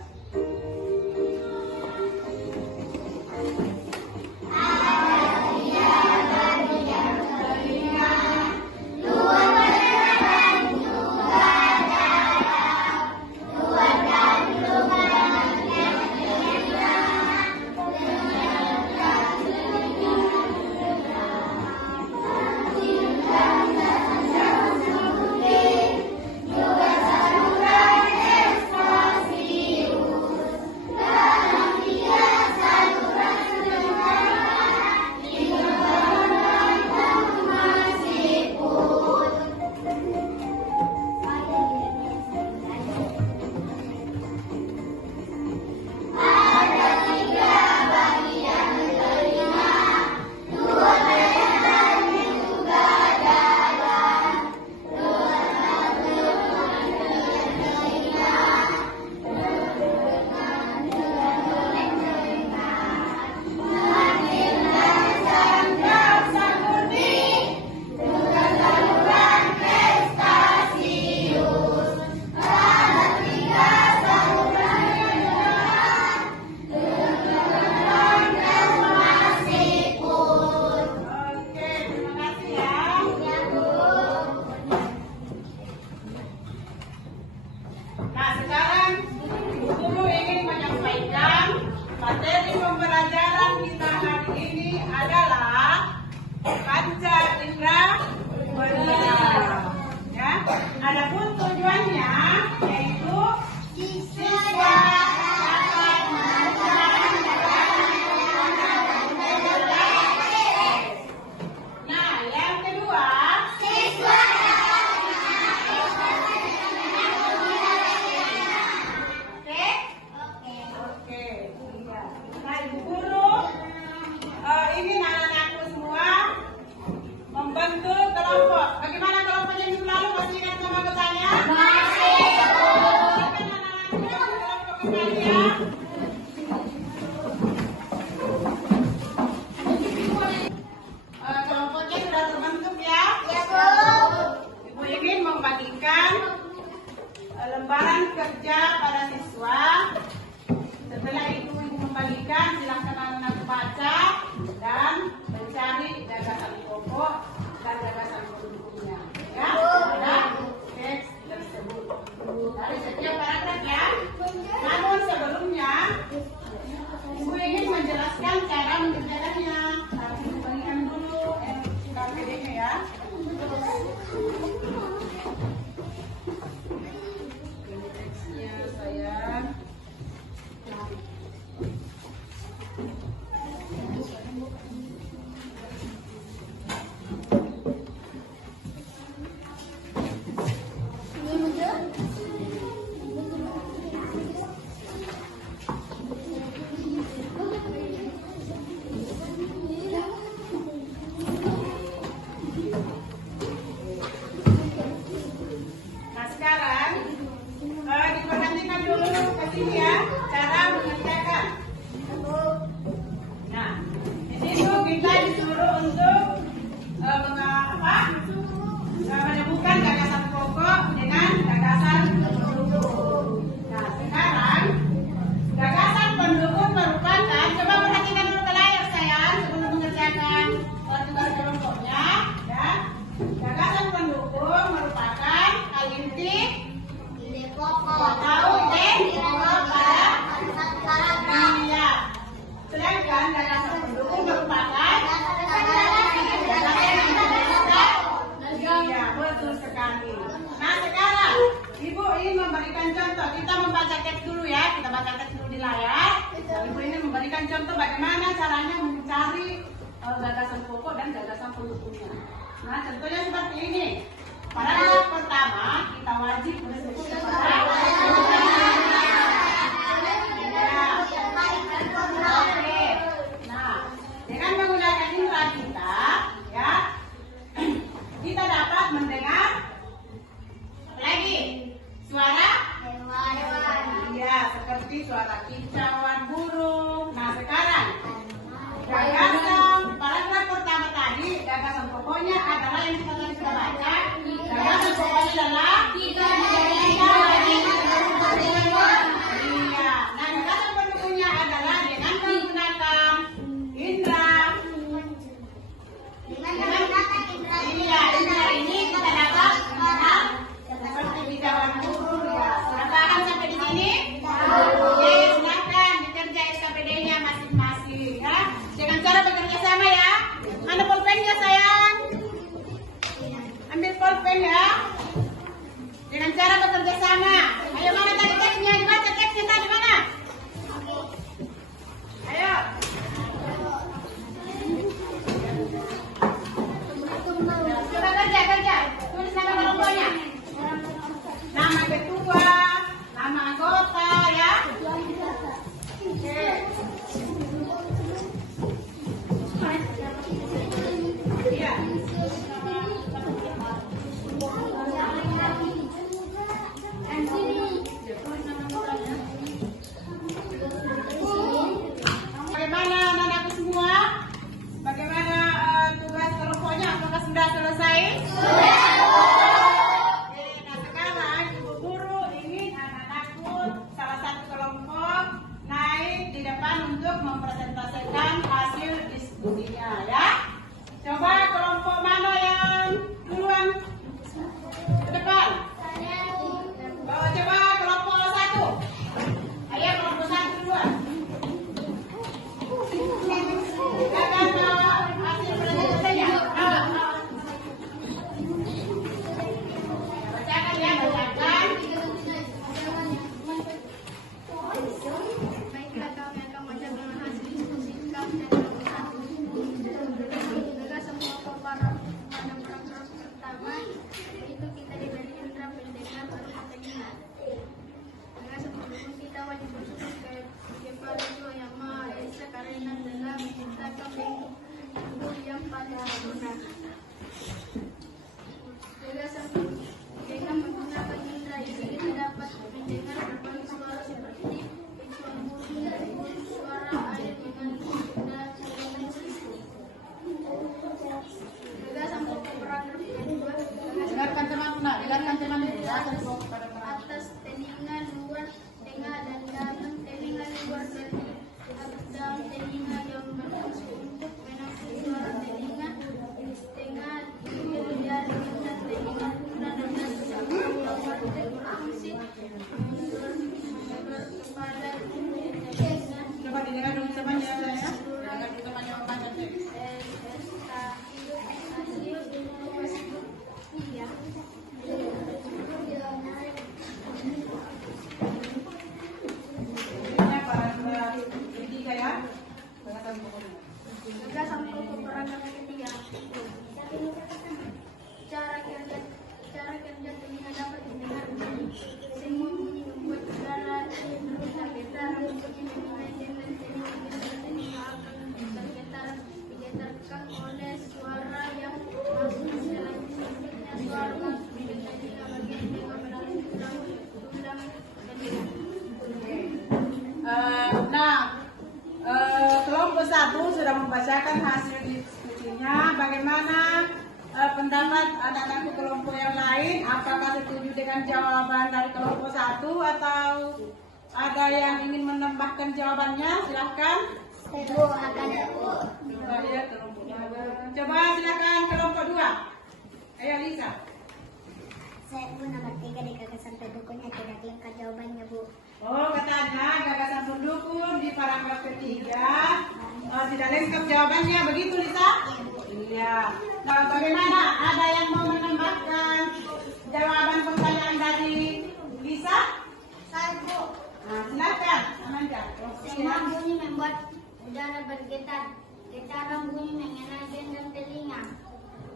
Nah, sekarang Ibu Guru ingin menyampaikan materi pembelajaran kita hari ini adalah panca indera pendengaran. Ya, adapun tujuannya yaitu siswa akan Nah, yang kedua, siswa Oke, iya. Nah, Ibu Guru ingin anak-anakku semua membentuk kelompok. Bagaimana kelompoknya minggu lalu? Masih ingat sama anggotanya? Masih. lembaran kerja pada siswa. Setelah itu ibu membagikan, silakan anak-anak baca dan mencari gagasan pokok dan gagasan pendukungnya. Ya, pada teks tersebut. Dari setiap paragraf ya. Namun sebelumnya, ibu ingin menjelaskan cara mengerjakannya. Tapi bagikan dulu KPD-nya ya. Ini teksnya sayang. Nah sekarang diperhatikan dulu ke sini ya, cara mengerjakan. Nah di situ kita disuruh untuk menemukan gagasan pokok dengan gagasan pendukung. Nah sekarang gagasan pendukung merupakan, coba perhatikan dulu ke layar sayang sebelum mengerjakan tugas kelompoknya. Ya. Gagasan pendukung merupakan hal inti atau ide pada dunia. Sedangkan gagasan pendukung merupakan ya, betul sekali. Nah sekarang ibu ingin memberikan contoh. Kita membaca teks dulu ya. Kita baca teks dulu di layar. Ibu ingin memberikan contoh bagaimana caranya mencari gagasan pokok dan gagasan pendukungnya. Nah contohnya seperti ini. Paragraf pertama kita wajib bersebut kepada Oke. Nah dengan menggunakan indera kita ya, kita dapat mendengar apa lagi? Suara iya, seperti suara kicauan burung. Nah sekarang gagasan paragraf pertama tadi, gagasan pokoknya adalah yang kita tadi sudah baca. Gagasan pokoknya adalah iya. Nah gagasan pendukungnya adalah dengan menggunakan indera. Iya, indera ini kita dapat mengenal seperti kicauan burung ya. Sudah paham sampai di sini? Oke, silakan dikerja SKPD-nya masing-masing ya. Dengan cara bekerja sama ya. Mana pulpennya sayang? Ambil pulpen ya. membacakan hasil diskusinya. Bagaimana pendapat anak-anakku kelompok yang lain? Apakah setuju dengan jawaban dari kelompok 1 atau ada yang ingin menambahkan jawabannya? Silahkan. Setuju akan setuju. Coba lihat kelompok 2. Coba silakan kelompok 2. Ayo Lisa. Saya Bu nomor 3 di gagasan pendukungnya tidak lengkap jawabannya Bu. Oh, katanya gagasan pendukung di paragraf ketiga tidak lengkap jawabannya, begitu Lisa? Iya. Nah, bagaimana? Ada yang mau menambahkan jawaban pertanyaan dari Lisa? Saya Bu. Nah, silakan, Amanda. Senang bunyi membuat udara bergetar. Getaran bunyi mengenai gendang telinga.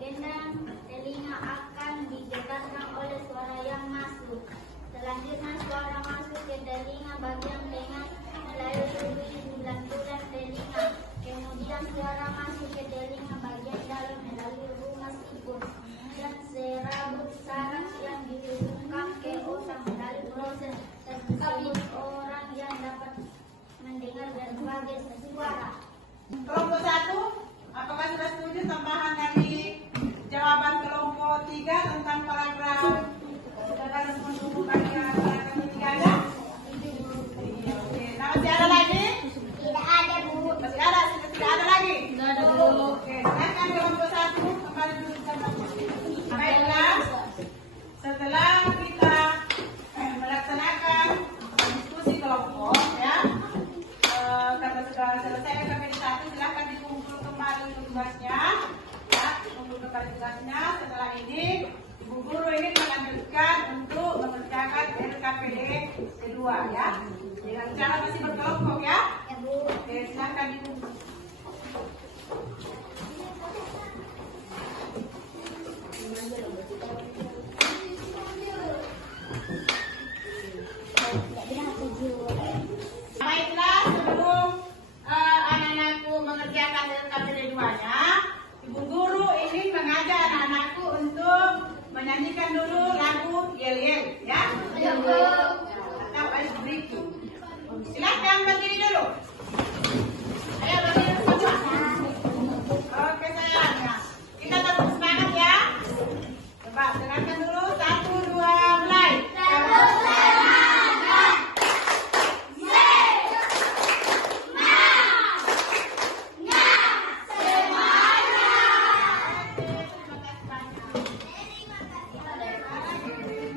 Gendang telinga akan digetarkan oleh suara yang masuk. Selanjutnya suara masuk ke telinga bagian tengah melalui bulan-bulan telinga. Kemudian suara masuk ke telinga bagian dalam melalui rumah siput. Dan serabut saraf yang dihubungkan ke otak melalui proses tersebut orang yang dapat mendengar berbagai suara. Kelompok 1, apakah sudah setuju tambahan dari jawaban kelompok 3 tentang paragraf gagasan pendukung bagian paragraf ketiga ada? Iya, oke. Nah, masih ada lagi? Tidak ada Bu. Masih ada? Tidak ada lagi? Tidak ada Bu. Oke, silakan kelompok 1 kembali duduk sama. Baiklah, setelah kita melaksanakan diskusi kelompok, ya, karena sudah selesai KPD 1, silakan dikumpul kembali tugasnya, ya, kumpul kembali tugasnya. Setelah ini, Ibu Guru ini melanjutkan untuk mengerjakan RKPD kedua, ya, dengan cara masih berkelompok, ya. Ya Bu. Oke, silakan dikumpul. Baiklah, sebelum anak-anakku mengerjakan KPD 2-nya, Ibu Guru ingin mengajak anak-anakku untuk menyanyikan dulu lagu Yel-Yel, ya? Ya Bu. Atau Ice Breaking. Silakan berdiri dulu. Ayo berdiri dulu semua. Oke sayang, ya. Kita tetap semangat ya. Coba dengarkan dulu, 1, 2, mulai.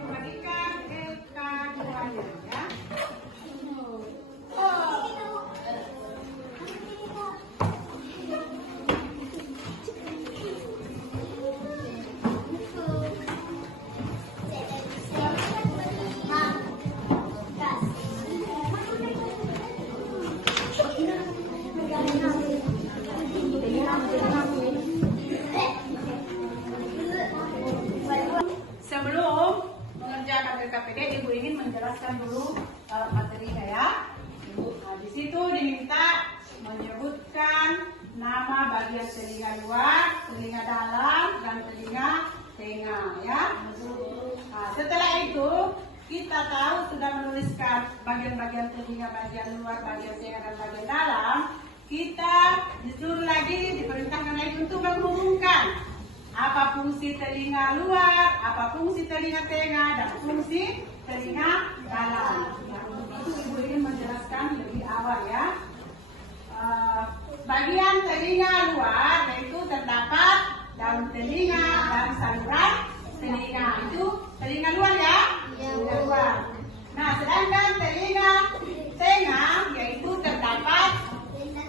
Bagikan LK2-nya, ya. Sebelum mengerjakan LKPD, Ibu ingin menjelaskan dulu materinya, ya. Nah, di situ diminta menyebutkan nama bagian telinga luar, telinga dalam, dan telinga tengah, ya. Nah, setelah itu kita tahu sudah menuliskan bagian-bagian telinga, bagian luar, bagian tengah, dan bagian dalam. Kita disuruh lagi, diperintahkan lagi untuk menghubungkan apa fungsi telinga luar, apa fungsi telinga tengah, dan fungsi telinga dalam. Nah, untuk itu Ibu ingin menjelaskan lebih awal, ya. Bagian telinga luar yaitu terdapat daun telinga dan saluran telinga. Itu telinga luar, ya. Telinga luar. Nah, sedangkan telinga tengah yaitu terdapat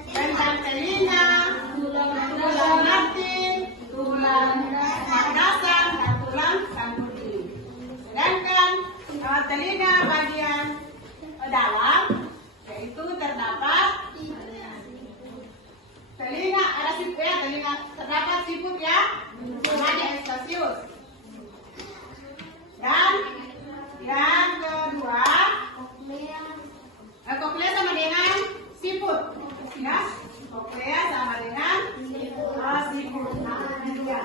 bentang telinga, tulang hati, tulang margasan, dan tulang sangguli. Sedangkan telinga bagian dalam yaitu terdapat telinga, ada siput, ya, telinga terdapat siput, ya, namanya estasius. Dan yang kedua, koklea sama dengan siput, ya, koklea sama dengan siput. Nah, dua.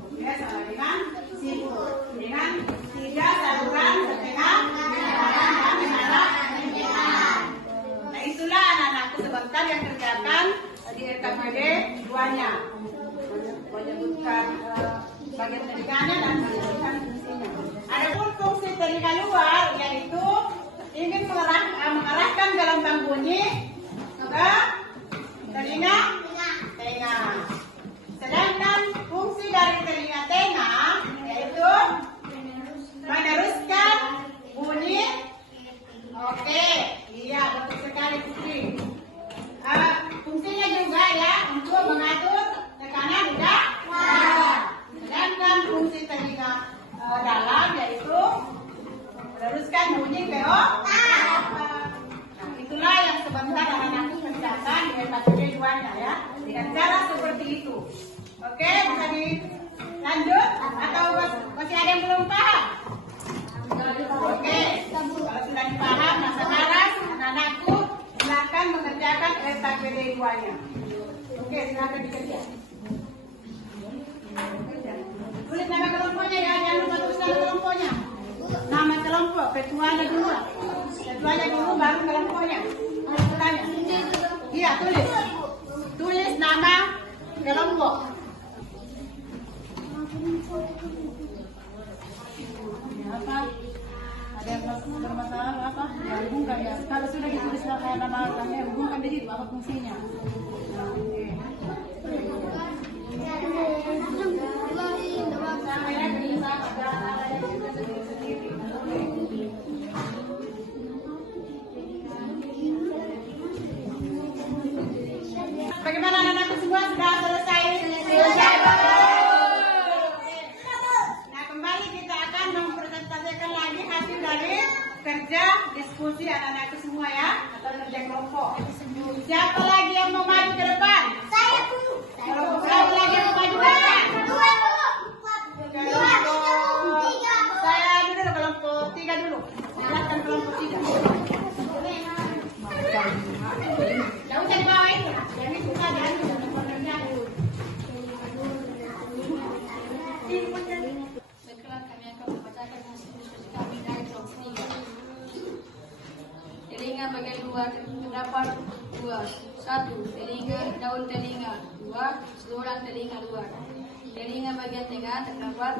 Koklea sama dengan siput, dengan 3 saluran setengah dan menara. Nah, itulah anak-anakku sebentar yang kerjakan di RKPD keduanya, menyebutkan bagian telinganya dan menyebutkan fungsinya. Adapun fungsi telinga luar yaitu ingin mengarahkan gelombang bunyi ke telinga tengah. Sedangkan fungsi dari telinga tengah yaitu meneruskan bunyi. Oke, iya betul sekali Putri. Fungsinya juga ya untuk mengatur tekanan udara. Sedangkan fungsi telinga dalam yaitu meneruskan bunyi ke otak. Nah, itulah yang sebentar anak-anakku kerjakan di hepatitis 2-nya ya, dengan cara seperti itu. Oke, bisa dilanjut atau masih ada yang belum paham? Oke, kalau sudah dipaham, nah sekarang anak-anakku silakan mengerjakan hepatitis 2-nya. Oke, silakan dikerjakan. Tulis nama kelompoknya ya, jangan lupa tulis nama kelompoknya. Nama kelompok, ketuanya dulu. Ketuanya dulu, baru kelompoknya. Ketuanya. Iya, tulis. Tulis nama kelompok. Apa? Ada yang bermasalah apa? Ya, hubungkan ya. Kalau sudah ditulis nama orangnya, hubungkan di situ apa fungsinya. Nah, oke. Bagaimana anak-anakku semua sudah selesai? Nah, kembali kita akan mempresentasikan lagi hasil dari kerja diskusi anak-anakku semua ya, atau kerja kelompok. Siapa lagi yang mau maju ke depan? Saya dulu. Siapa lagi yang mau maju ke depan? Saya dulu kelompok 3 dulu. Silakan kelompok 3. Jauh dari bawah itu. Yang itu saja Baiklah, kami akan membacakan hasil diskusi kami dari kelompok 3. Telinga bagian luar terdapat 2. 1. Telinga, daun telinga. 2. Seluruh telinga luar. Telinga bagian tengah terdapat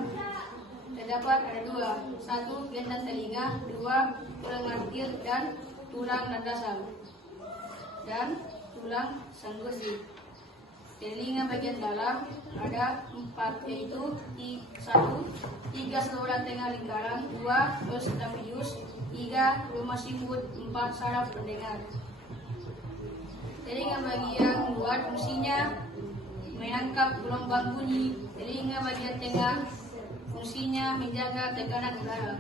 ada 2. 1. Gendang telinga. 2. Tulang martir dan tulang landasan dan tulang sanggurdi. Telinga bagian dalam ada 4, yaitu 1. 3 saluran tengah lingkaran. 2. Os tapius. 3. Rumah siput. 4. Saraf pendengar. Telinga bagian luar fungsinya menangkap gelombang bunyi. Telinga bagian tengah fungsinya menjaga tekanan udara.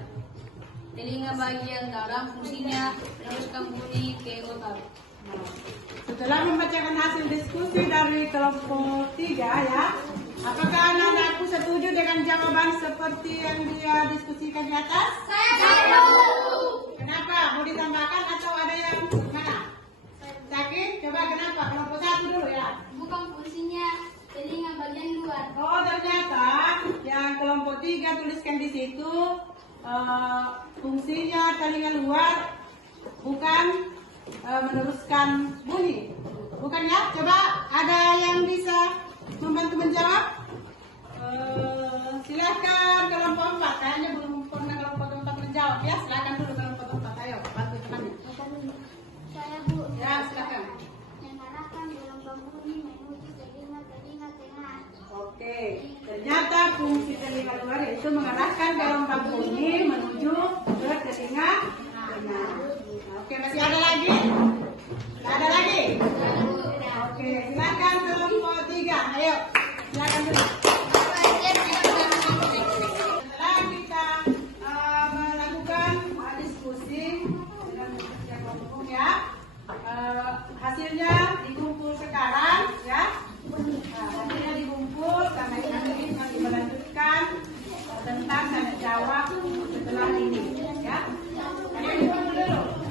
Telinga bagian dalam fungsinya meneruskan bunyi ke otak. Setelah membacakan hasil diskusi dari kelompok 3 ya, apakah anak-anakku setuju dengan jawaban seperti yang dia diskusikan di atas? Saya dulu. Kenapa? Mau ditambahkan atau ada yang mana? Sakit? Coba kenapa? Kelompok 1 dulu ya. Bukan fungsinya telinga bagian luar. Oh, ternyata yang kelompok 3 tuliskan di situ fungsinya telinga luar bukan meneruskan bunyi, bukan ya? Coba ada yang bisa membantu menjawab? Silakan kelompok 4. Kayaknya belum pernah kelompok 4 menjawab ya. Silakan dulu kelompok 4. Ayo bantu temannya. Saya Bu. Ya, silakan. Mengarahkan gelombang bunyi menuju telinga tengah. Oke, ternyata fungsi telinga luar itu mengarahkan gelombang bunyi menuju ke telinga tengah. Oke, masih ada lagi? Tidak ada lagi? Oke, silakan kelompok 3. Ayo, silakan dulu. Setelah kita melakukan diskusi dengan setiap kelompok ya, hasilnya dikumpul sekarang ya. Nah, hasilnya dikumpul karena ini masih melanjutkan tentang tanya jawab setelah ini ya. Ayo dikumpul dulu.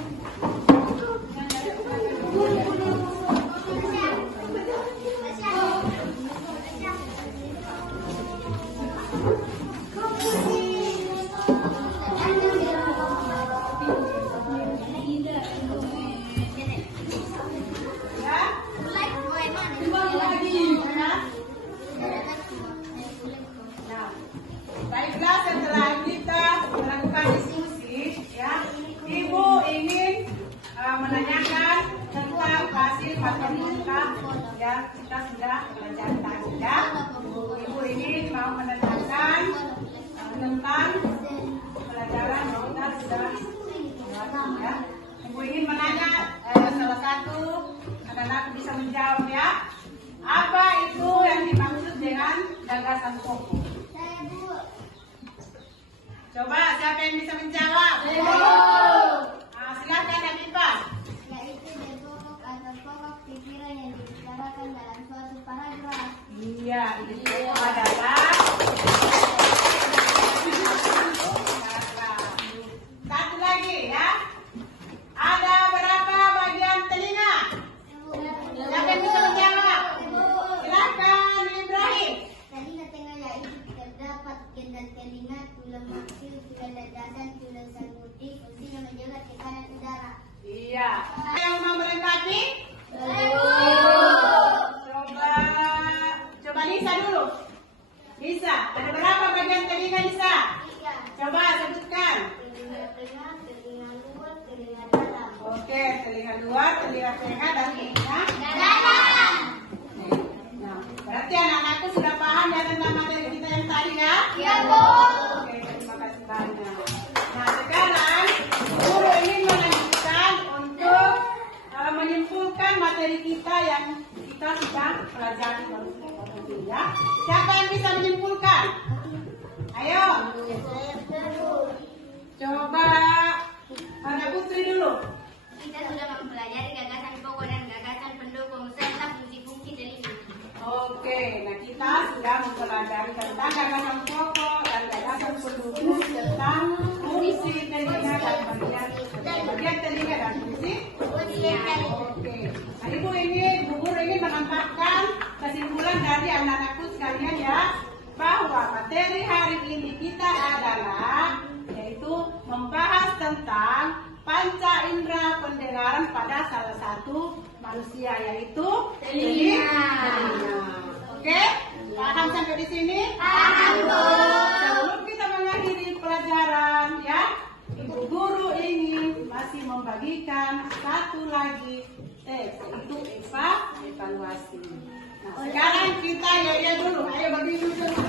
Sampoko? Saya, Bu. Coba siapa yang bisa menjawab? Silakan Habibah. Yaitu dari pokok atau pokok pikiran yang dibicarakan dalam suatu paragraf. Iya, itu adalah satu lagi ya. Ada berapa bagian telinga? Siapa yang bisa menjawab? Silakan Ibrahim. Telinga tengah yaitu terdapat gendang telinga, tulang maksil, tulang dadasan, tulang sarmuti, fungsinya menjaga tekanan udara. Iya. Yang mau melengkapi? Coba Lisa dulu. Lisa, ada berapa bagian telinga Lisa? 3. Coba sebutkan. Telinga tengah, telinga luar, telinga dalam. Oke, telinga luar, telinga tengah, dan telinga Dalam. Nah, berarti anak-anakku sudah paham ya tentang materi kita yang tadi ya? Iya, Bu. Oke, terima kasih banyak. Nah, sekarang guru ingin melanjutkan untuk menyimpulkan materi kita yang kita sudah pelajari baru ya. Siapa yang bisa menyimpulkan? Ayo, coba Pada Putri dulu. Kita sudah mempelajari gagasan pokok dan gagasan pendukung serta fungsi-fungsi telinga. Oke, nah kita sudah mempelajari tentang gagasan pokok dan gagasan pendukung tentang fungsi telinga dan bagian telinga dan fungsi. Oke, nah ibu guru ingin menambahkan kesimpulan dari anak-anakku sekalian ya, bahwa materi hari ini kita adalah yaitu membahas tentang panca indera pendengaran pada salah satu manusia, yaitu telinga. Oke, paham sampai di sini? Paham, Bu. Sebelum kita mengakhiri pelajaran ya, ibu guru ingin masih membagikan satu lagi teks, yaitu evaluasi. Nah, sekarang kita ya dulu, ayo berdiri dulu.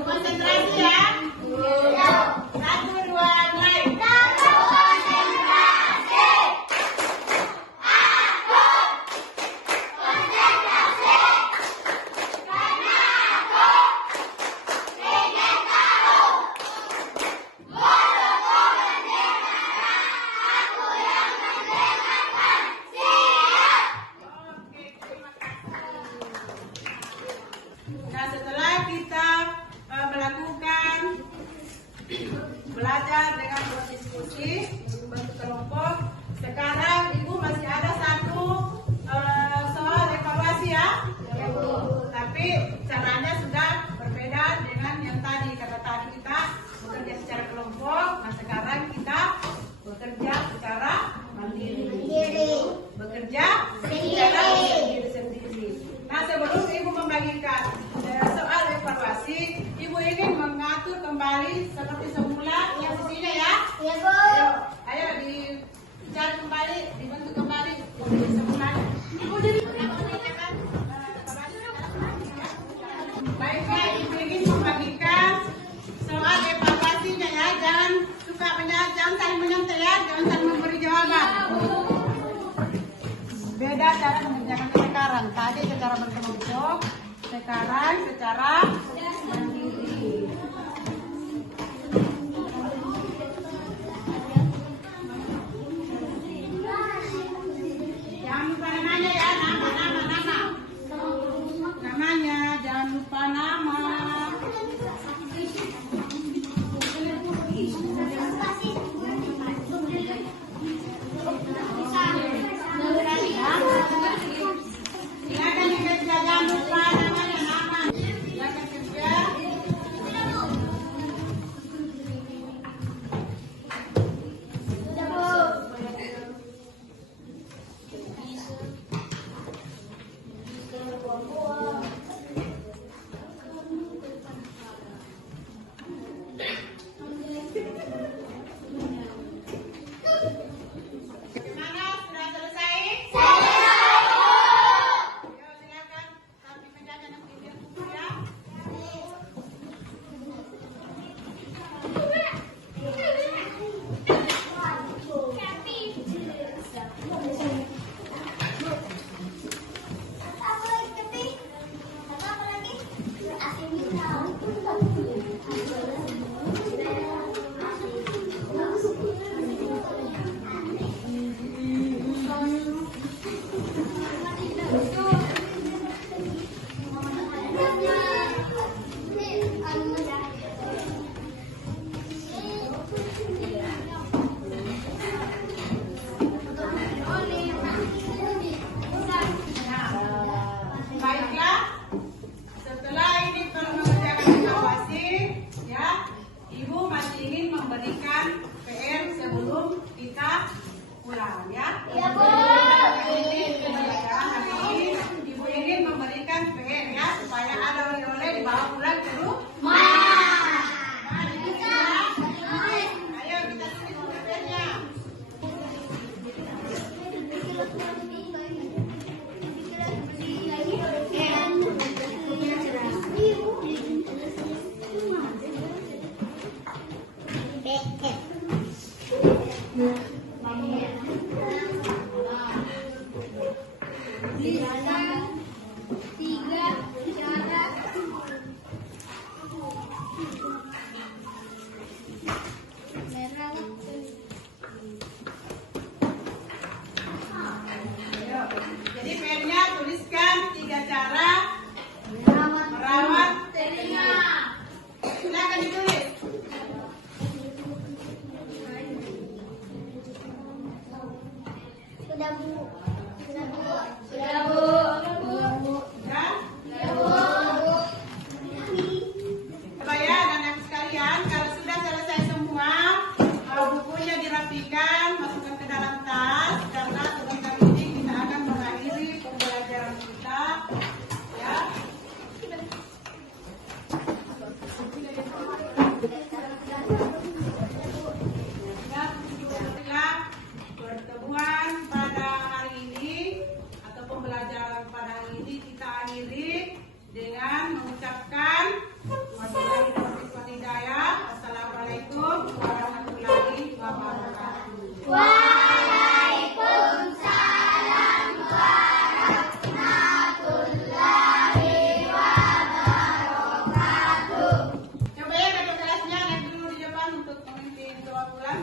Konsentrasi ya. 1, 2, mulai. Nah, setelah kita melakukan belajar dengan berdiskusi, membentuk kelompok, sekarang ibu masih ada satu soal evaluasi ya. Tapi caranya sudah berbeda dengan yang tadi, karena tadi kita bekerja secara kelompok, nah sekarang kita bekerja secara mandiri. Bekerja secara sendiri. Nah, sebelum ibu membagikan soal evaluasi, ibu ingin mengatur kembali seperti semula yang di sini ya. Iya, Bu. Ayo dicari kembali, dibentuk kembali seperti semula. Ibu jadi baiklah, ibu ingin membagikan soal evaluasinya ya. Jangan suka jangan saling menyantai ya, jangan saling memberi jawaban. Beda cara mengerjakannya sekarang. Tadi secara berkelompok, sekarang secara mandiri. Jangan lupa namanya ya, nama. Namanya jangan lupa nama. Silakan dikerja, jangan lupa namanya nama. Silakan kerja. Baiklah, setelah ini kalau mengerjakan evaluasi, ya, Ibu masih ingin memberikan PR sebelum kita pulang, ya? Iya, Bu. Ini pembelajaran hari ini, Ibu ingin memberikan PR, ya, supaya ada oleh-oleh dibawa pulang ke rumah. Ayo kita tulis PR-nya. Jadi PR-nya tuliskan 3 cara merawat telinga. Silakan ditulis. Sudah, Bu. Sudah, Bu. Ya? Coba ya anak-anak sekalian, kalau sudah selesai semua, bukunya dirapikan, masukkan ke dalam tas, karena sebentar ini kita akan mengakhiri pembelajaran kita. Ya. Setelah pertemuan pada hari ini atau pembelajaran pada hari ini kita akhiri dengan mengucapkan Assalamualaikum warahmatullahi wabarakatuh. Waalaikumsalam warahmatullahi wabarakatuh. Coba ya kakak kelasnya naik dulu di depan untuk memimpin doa pulang.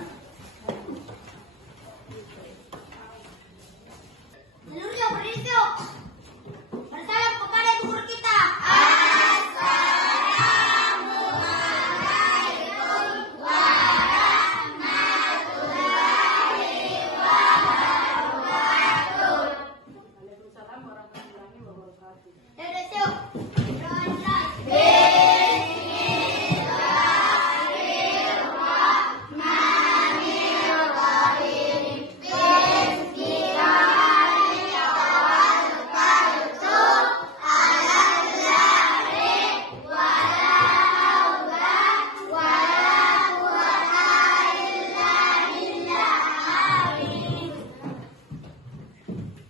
Seluruhnya berdiri yuk. Bersalam kepada ibu guru kita.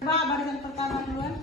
Coba barisan pertama duluan.